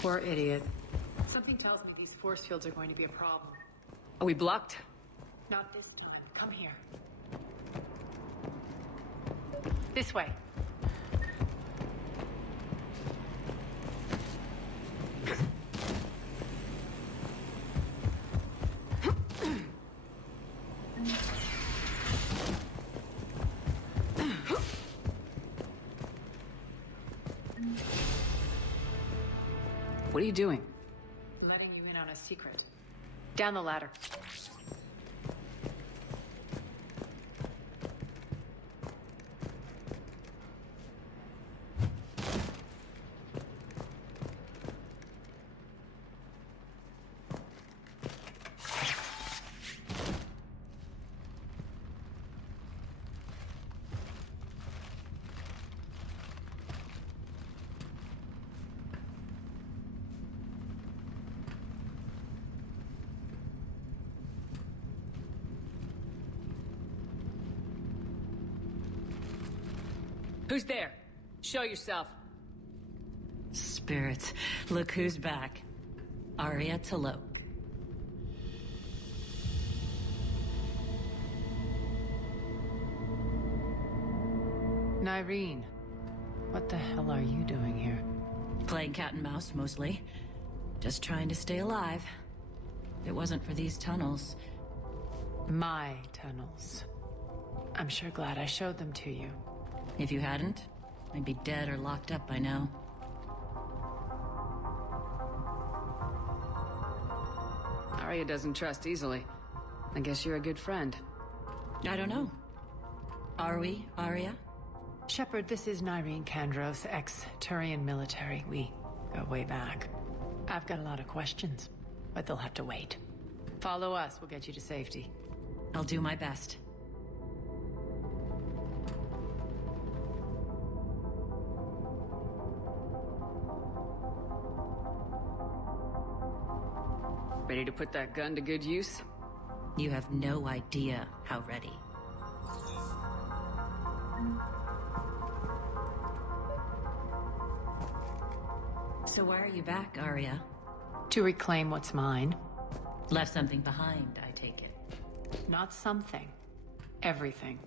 Poor idiot. Something tells me these force fields are going to be a problem. Are we blocked? Not this time. Come here. This way. What are you doing? Letting you in on a secret. Down the ladder. Who's there? Show yourself. Spirits, look who's back. Arya T'Loak. Nyreen, what the hell are you doing here? Playing cat and mouse, mostly. Just trying to stay alive. If it wasn't for these tunnels. My tunnels. I'm sure glad I showed them to you. If you hadn't, I'd be dead or locked up by now. Arya doesn't trust easily. I guess you're a good friend. I don't know. Are we, Arya? Shepard, this is Nyreen Kandros, ex-Turian military. We go way back. I've got a lot of questions, but they'll have to wait. Follow us, we'll get you to safety. I'll do my best. Ready to put that gun to good use? You have no idea how ready. So why are you back, Arya? To reclaim what's mine. Left something behind, I take it. Not something. Everything.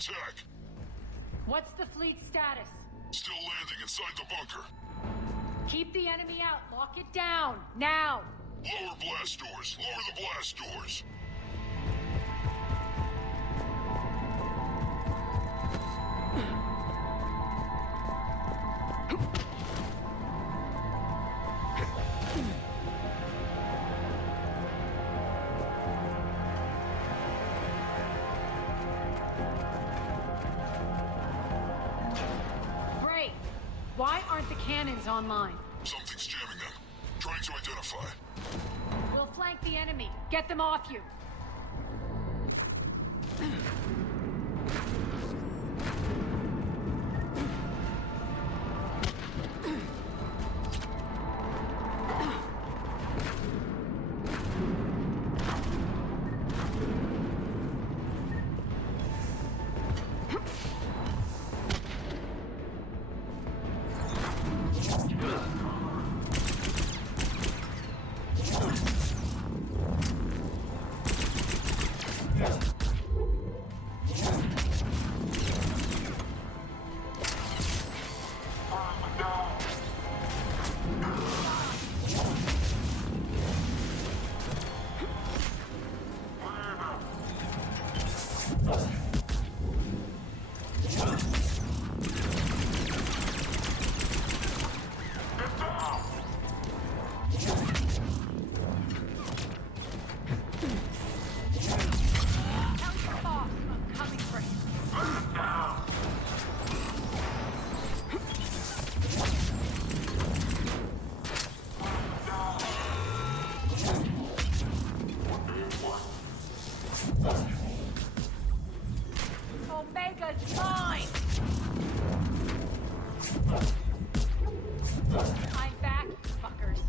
attack. What's the fleet status? Still landing inside the bunker. Keep the enemy out. Lock it down. Now. Lower blast doors. Lower the blast doors. Why aren't the cannons online? Something's jamming them. Trying to identify. We'll flank the enemy. Get them off you. Omega's mine! I'm back, fuckers.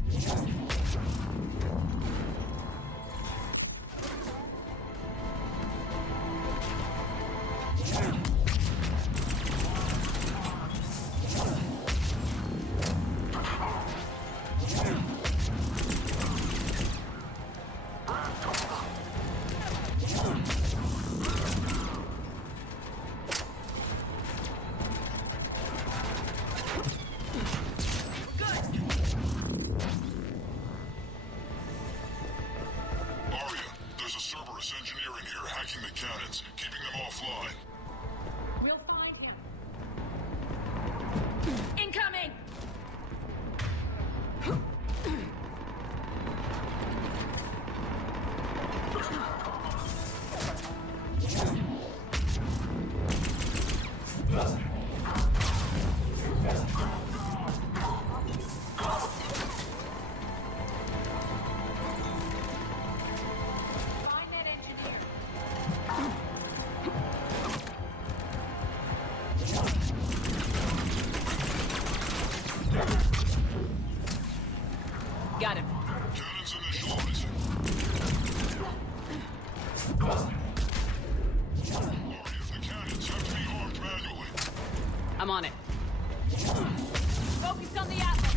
Got him. Cannons initializing. The cannons have to be armed manually. I'm on it. Focus on the Atlas.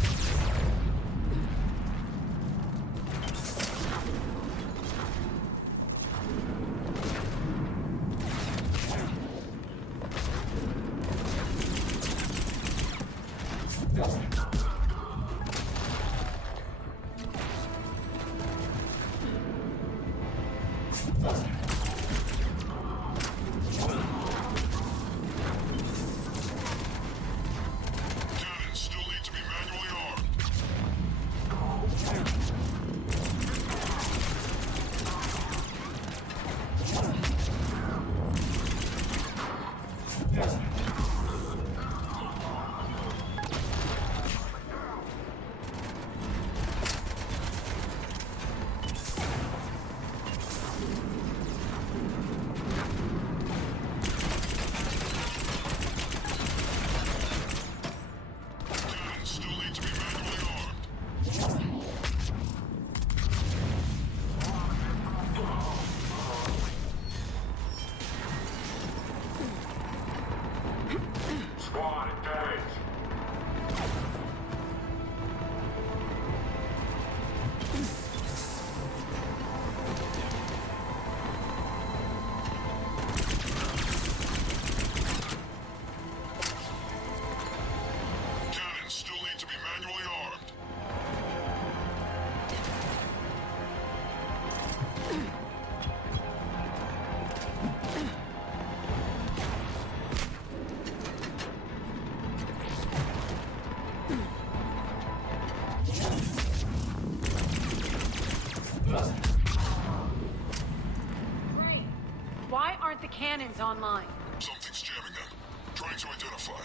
Why aren't the cannons online? Something's jamming them. Trying to identify.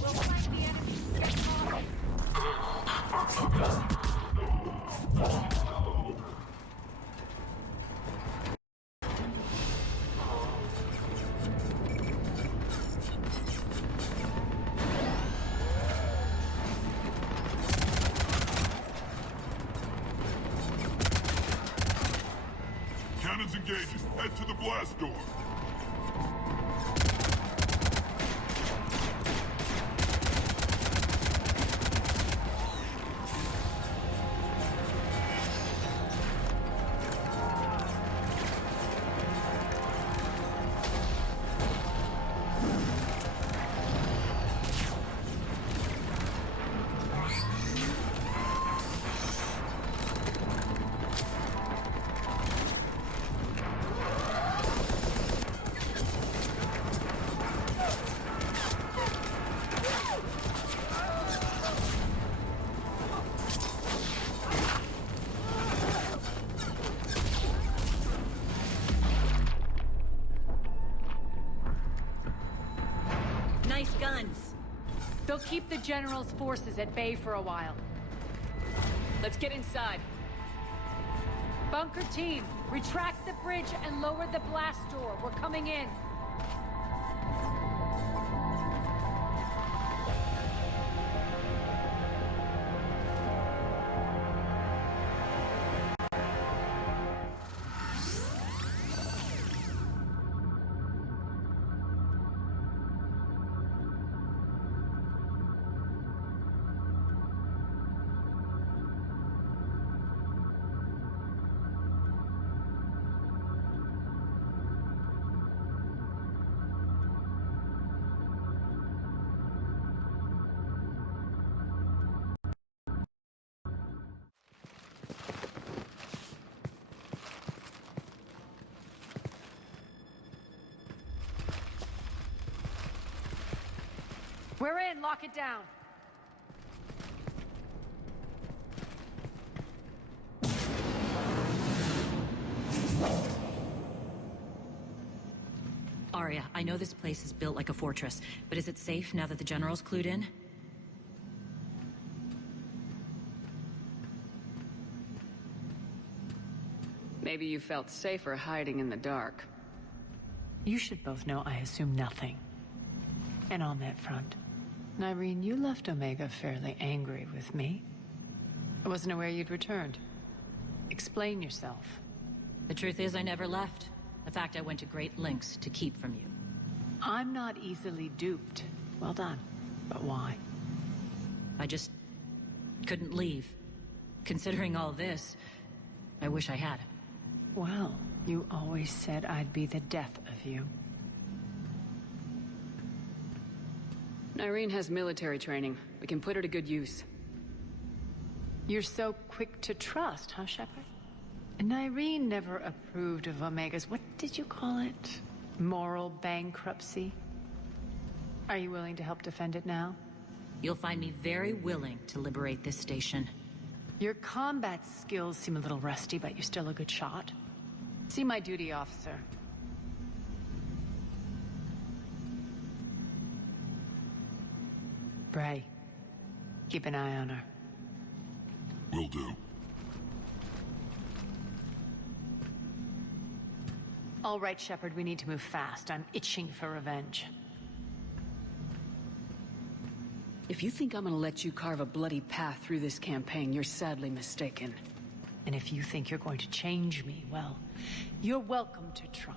We'll fight the enemy. Get caught. Cannons engaging. Head to the blast door. Nice guns. They'll keep the General's forces at bay for a while. Let's get inside. Bunker team, retract the bridge and lower the blast door. We're coming in. We're in. Lock it down. Arya, I know this place is built like a fortress, but is it safe now that the General's clued in? Maybe you felt safer hiding in the dark. You should both know I assume nothing. And on that front, Nyreen, you left Omega fairly angry with me. I wasn't aware you'd returned. Explain yourself. The truth is I never left. The fact I went to great lengths to keep from you. I'm not easily duped. Well done. But why? I just couldn't leave. Considering all this, I wish I had. Well, you always said I'd be the death of you. Nyreen has military training. We can put her to good use. You're so quick to trust, huh, Shepard? Nyreen never approved of Omega's, what did you call it? Moral bankruptcy? Are you willing to help defend it now? You'll find me very willing to liberate this station. Your combat skills seem a little rusty, but you're still a good shot. See my duty officer. Bray, keep an eye on her. Will do. All right, Shepard, we need to move fast. I'm itching for revenge. If you think I'm gonna let you carve a bloody path through this campaign, you're sadly mistaken. And if you think you're going to change me, well, you're welcome to try.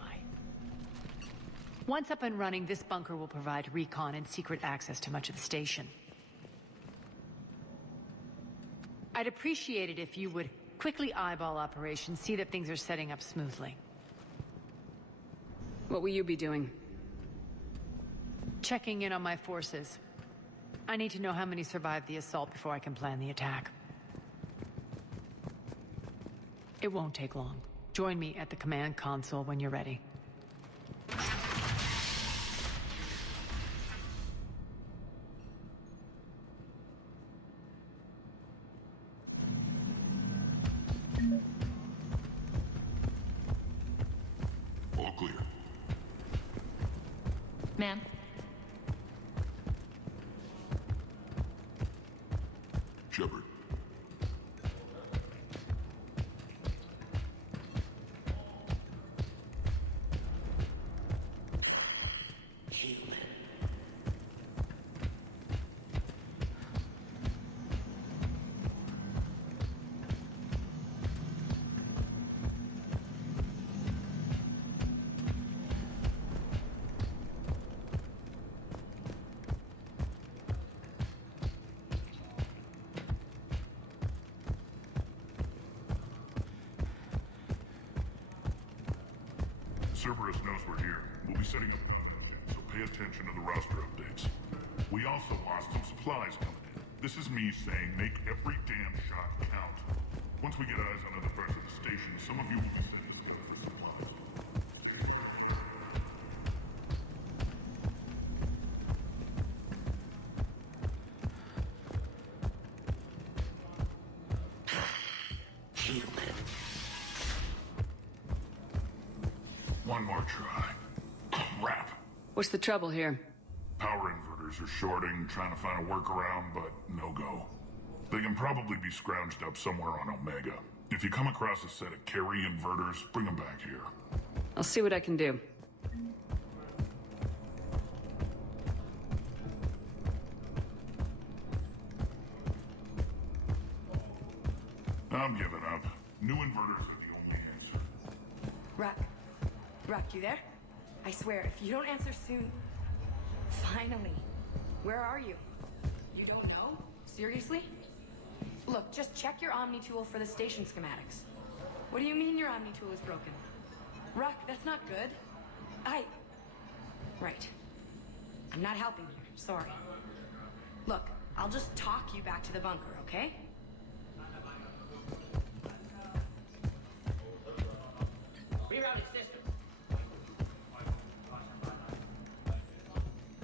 Once up and running, this bunker will provide recon and secret access to much of the station. I'd appreciate it if you would quickly eyeball operations, see that things are setting up smoothly. What will you be doing? Checking in on my forces. I need to know how many survived the assault before I can plan the attack. It won't take long. Join me at the command console when you're ready. All clear. Ma'am? Cerberus knows we're here. We'll be setting up a engine, so pay attention to the roster updates. We also lost some supplies coming in. This is me saying make every damn shot count. Once we get eyes on other parts of the station, some of you will be sent to the supplies. One more try. Crap. What's the trouble here? Power inverters are shorting, trying to find a workaround, but no go. They can probably be scrounged up somewhere on Omega. If you come across a set of carry inverters, bring them back here. I'll see what I can do. I'm giving up. New inverters are the only answer. Rock, you there? I swear, if you don't answer soon... Finally. Where are you? You don't know? Seriously? Look, just check your Omni tool for the station schematics. What do you mean your Omni tool is broken? Rock, that's not good. Right. I'm not helping here, sorry. Look, I'll just talk you back to the bunker, okay? Rerouting system.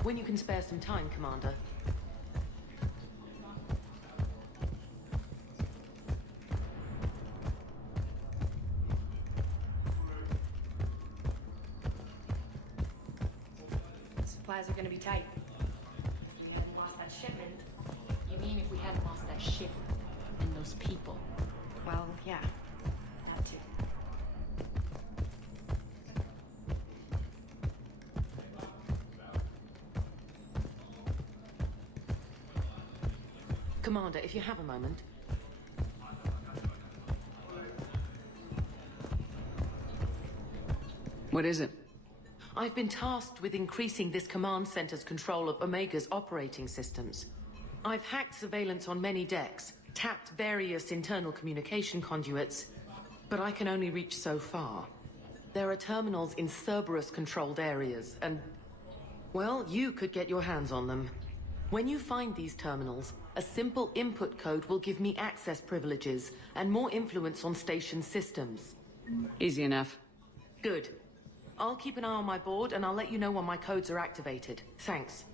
When you can spare some time, Commander. Supplies are gonna be tight. If we hadn't lost that shipment... You mean if we hadn't lost that ship and those people? Well, yeah. That too. Commander, if you have a moment. What is it? I've been tasked with increasing this command center's control of Omega's operating systems. I've hacked surveillance on many decks, tapped various internal communication conduits, but I can only reach so far. There are terminals in Cerberus-controlled areas, and... well, you could get your hands on them. When you find these terminals, a simple input code will give me access privileges and more influence on station systems. Easy enough. Good. I'll keep an eye on my board, and I'll let you know when my codes are activated. Thanks.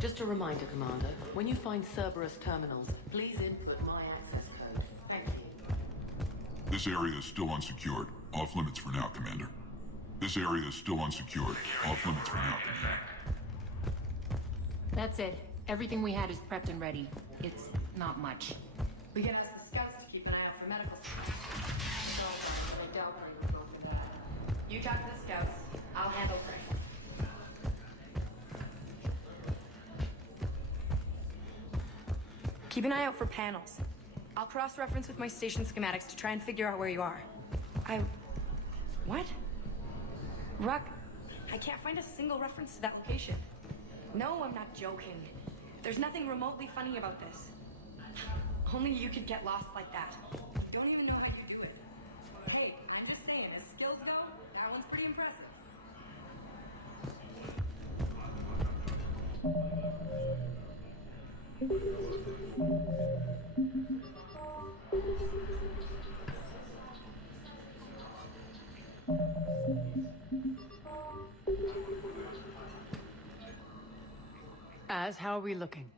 Just a reminder, Commander. When you find Cerberus terminals, please input my access code. Thank you. This area is still unsecured. Off limits for now, Commander. This area is still unsecured. Off limits for now, Commander. That's it. Everything we had is prepped and ready. It's not much. We can ask the scouts to keep an eye out for medical supplies. You talk to the scouts. I'll handle Frank. Keep an eye out for panels. I'll cross-reference with my station schematics to try and figure out where you are. What? Ruck, I can't find a single reference to that location. No, I'm not joking. There's nothing remotely funny about this. Only you could get lost like that. You don't even know how you do it. Hey, I'm just saying, as skills go, that one's pretty impressive. How are we looking?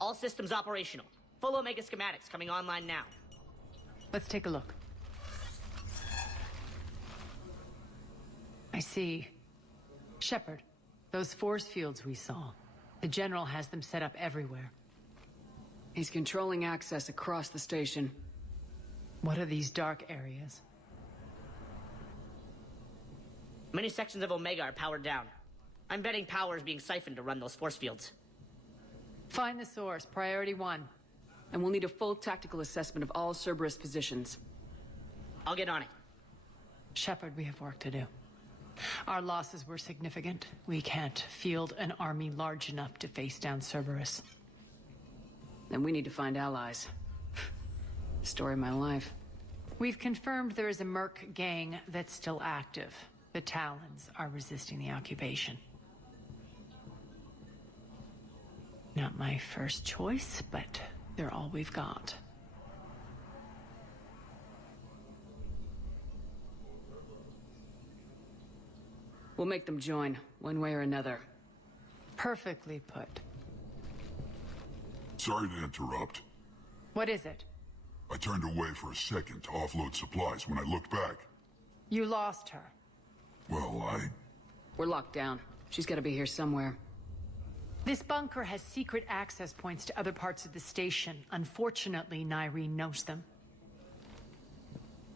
All systems operational. Full Omega schematics coming online now. Let's take a look. I see. Shepard, those force fields we saw. The General has them set up everywhere. He's controlling access across the station. What are these dark areas? Many sections of Omega are powered down. I'm betting power is being siphoned to run those force fields. Find the source, priority 1. And we'll need a full tactical assessment of all Cerberus positions. I'll get on it. Shepard, we have work to do. Our losses were significant. We can't field an army large enough to face down Cerberus. Then we need to find allies. Story of my life. We've confirmed there is a Merc gang that's still active. The Talons are resisting the occupation. Not my first choice, but they're all we've got. We'll make them join, one way or another. Perfectly put. Sorry to interrupt. What is it? I turned away for a second to offload supplies. When I looked back, You lost her. well, We're locked down. She's gotta be here somewhere. This bunker has secret access points to other parts of the station. Unfortunately, Nyreen knows them.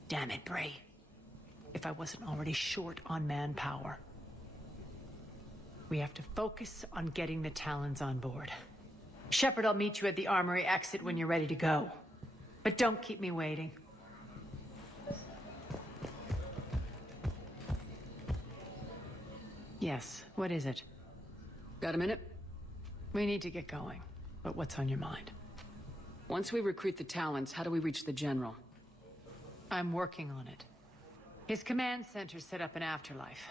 Damn it, Bray. If I wasn't already short on manpower. We have to focus on getting the Talons on board. Shepard, I'll meet you at the armory exit when you're ready to go. But don't keep me waiting. Yes, what is it? Got a minute? We need to get going. But what's on your mind? Once we recruit the Talons, how do we reach the General? I'm working on it. His command center set up an afterlife.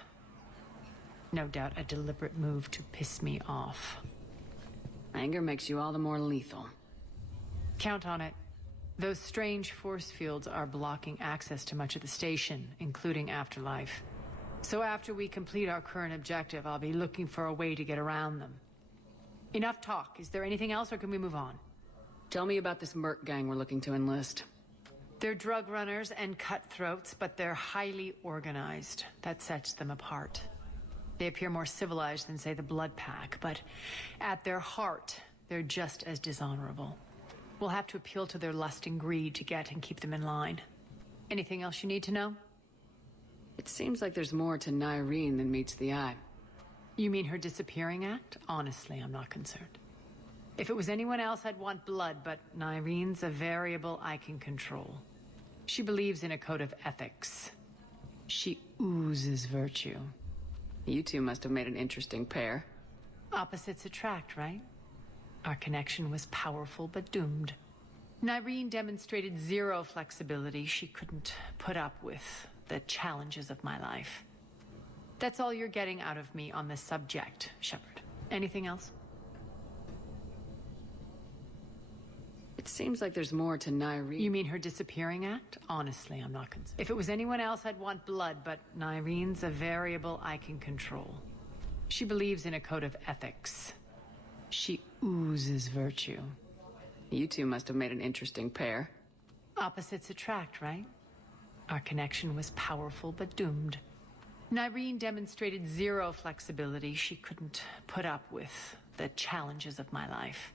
No doubt a deliberate move to piss me off. Anger makes you all the more lethal. Count on it. Those strange force fields are blocking access to much of the station, including afterlife. So after we complete our current objective, I'll be looking for a way to get around them. Enough talk. Is there anything else, or can we move on? Tell me about this Merc gang we're looking to enlist. They're drug runners and cutthroats, but they're highly organized. That sets them apart. They appear more civilized than, say, the Blood Pack, but at their heart, they're just as dishonorable. We'll have to appeal to their lust and greed to get and keep them in line. Anything else you need to know? It seems like there's more to Nyreen than meets the eye. You mean her disappearing act? Honestly, I'm not concerned. If it was anyone else, I'd want blood, but Nyreen's a variable I can control. She believes in a code of ethics. She oozes virtue. You two must have made an interesting pair. Opposites attract, right? Our connection was powerful but doomed. Nyreen demonstrated zero flexibility. She couldn't put up with the challenges of my life. That's all you're getting out of me on this subject, Shepard. Anything else? It seems like there's more to Nyreen. You mean her disappearing act? Honestly, I'm not concerned. If it was anyone else, I'd want blood, but Nyreen's a variable I can control. She believes in a code of ethics. She oozes virtue. You two must have made an interesting pair. Opposites attract, right? Our connection was powerful but doomed. Nyreen demonstrated zero flexibility. She couldn't put up with the challenges of my life.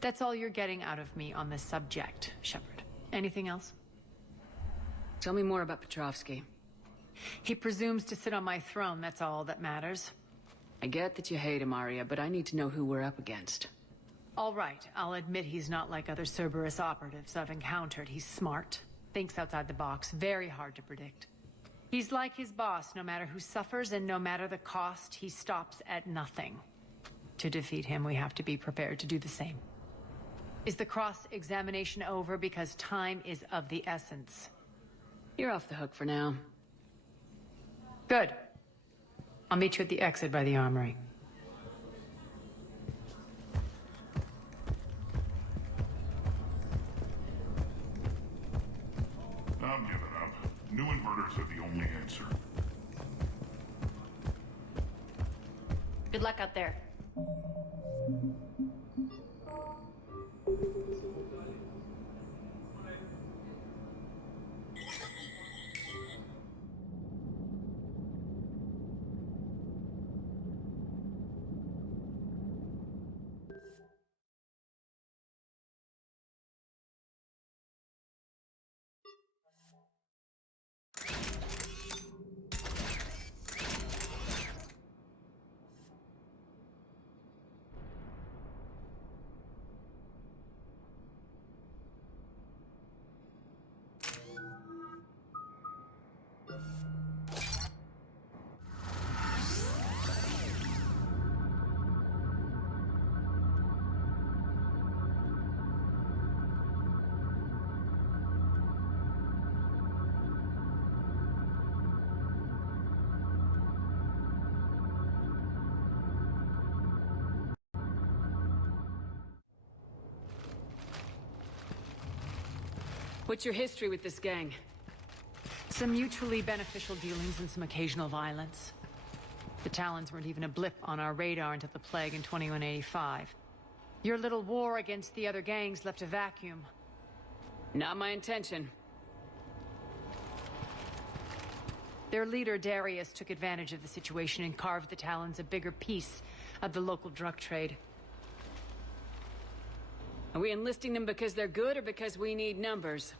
That's all you're getting out of me on this subject, Shepard. Anything else? Tell me more about Petrovsky. He presumes to sit on my throne, that's all that matters. I get that you hate him, Arya, but I need to know who we're up against. All right, I'll admit he's not like other Cerberus operatives I've encountered. He's smart, thinks outside the box, very hard to predict. He's like his boss, no matter who suffers and no matter the cost, he stops at nothing. To defeat him, we have to be prepared to do the same. Is the cross-examination over? Because time is of the essence. You're off the hook for now. Good. I'll meet you at the exit by the armory. I'm giving up. New inverters are the only answer. Good luck out there. What's your history with this gang? Some mutually beneficial dealings and some occasional violence. The Talons weren't even a blip on our radar until the plague in 2185. Your little war against the other gangs left a vacuum. Not my intention. Their leader, Darius, took advantage of the situation and carved the Talons a bigger piece of the local drug trade. Are we enlisting them because they're good or because we need numbers?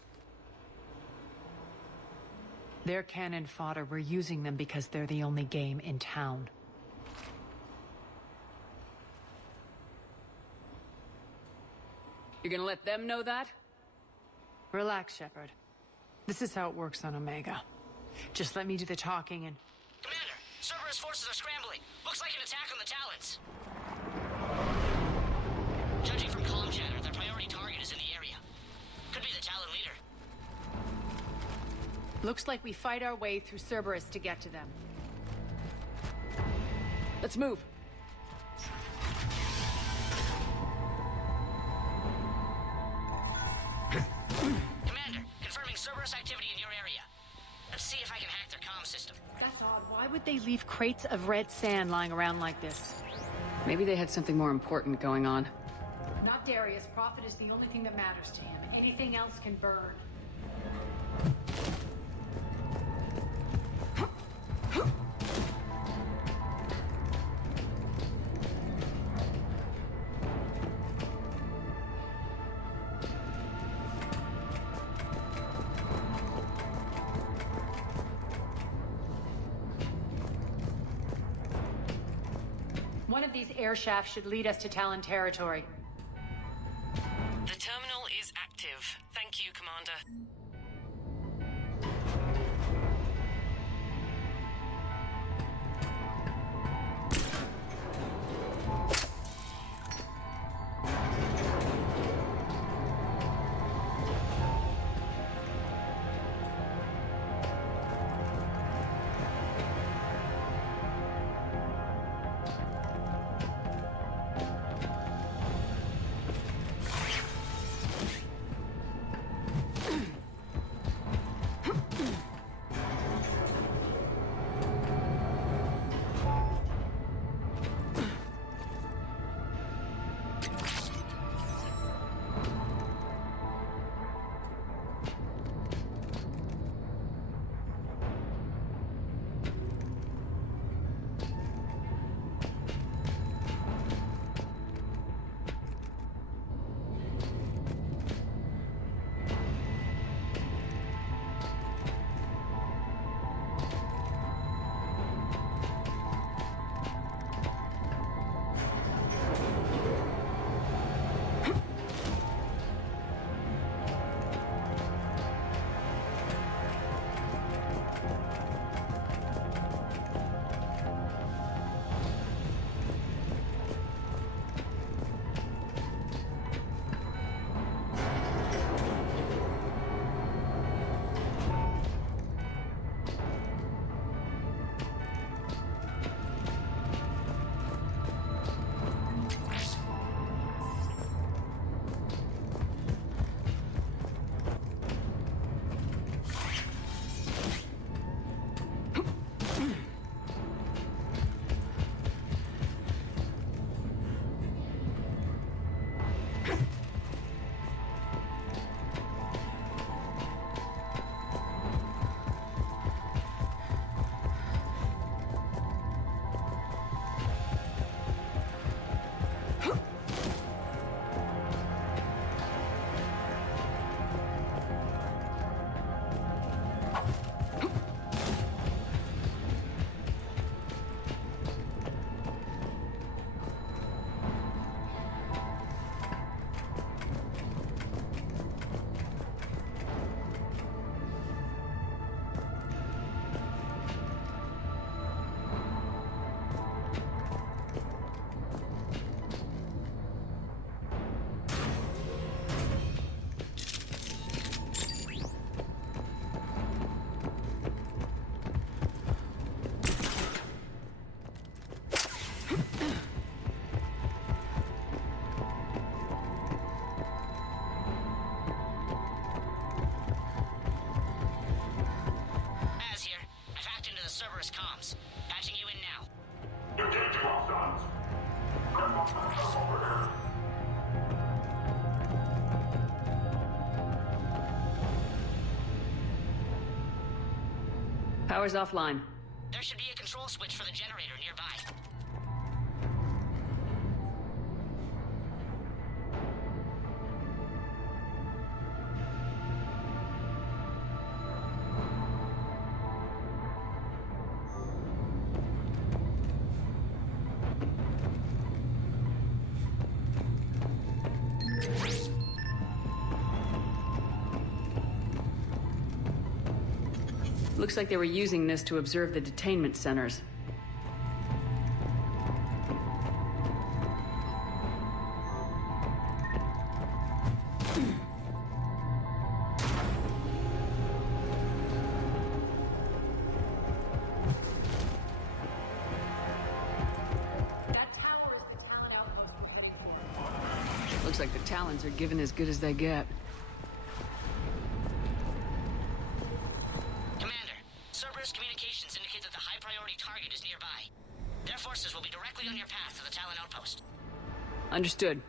They're cannon fodder. We're using them because they're the only game in town. You're gonna let them know that? Relax, Shepard. This is how it works on Omega. Just let me do the talking and... Commander, Cerberus forces are scrambling. Looks like an attack on the Talons. Judging from comm chatter, their priority target is in the area. Could be the Talon leader. Looks like we fight our way through Cerberus to get to them. Let's move. Commander, confirming Cerberus activity in your area. Let's see if I can hack their comm system. That's odd. Why would they leave crates of red sand lying around like this? Maybe they had something more important going on. Not Darius. Profit is the only thing that matters to him. Anything else can burn. One of these air shafts should lead us to Talon territory. The terminal is active. Thank you, Commander. Power's offline. There should be a control switch for the generator nearby. Looks like they were using this to observe the detainment centers. Looks like the Talons are giving as good as they get. Commander, Cerberus communications indicate that the high-priority target is nearby. Their forces will be directly on your path to the Talon outpost. Understood.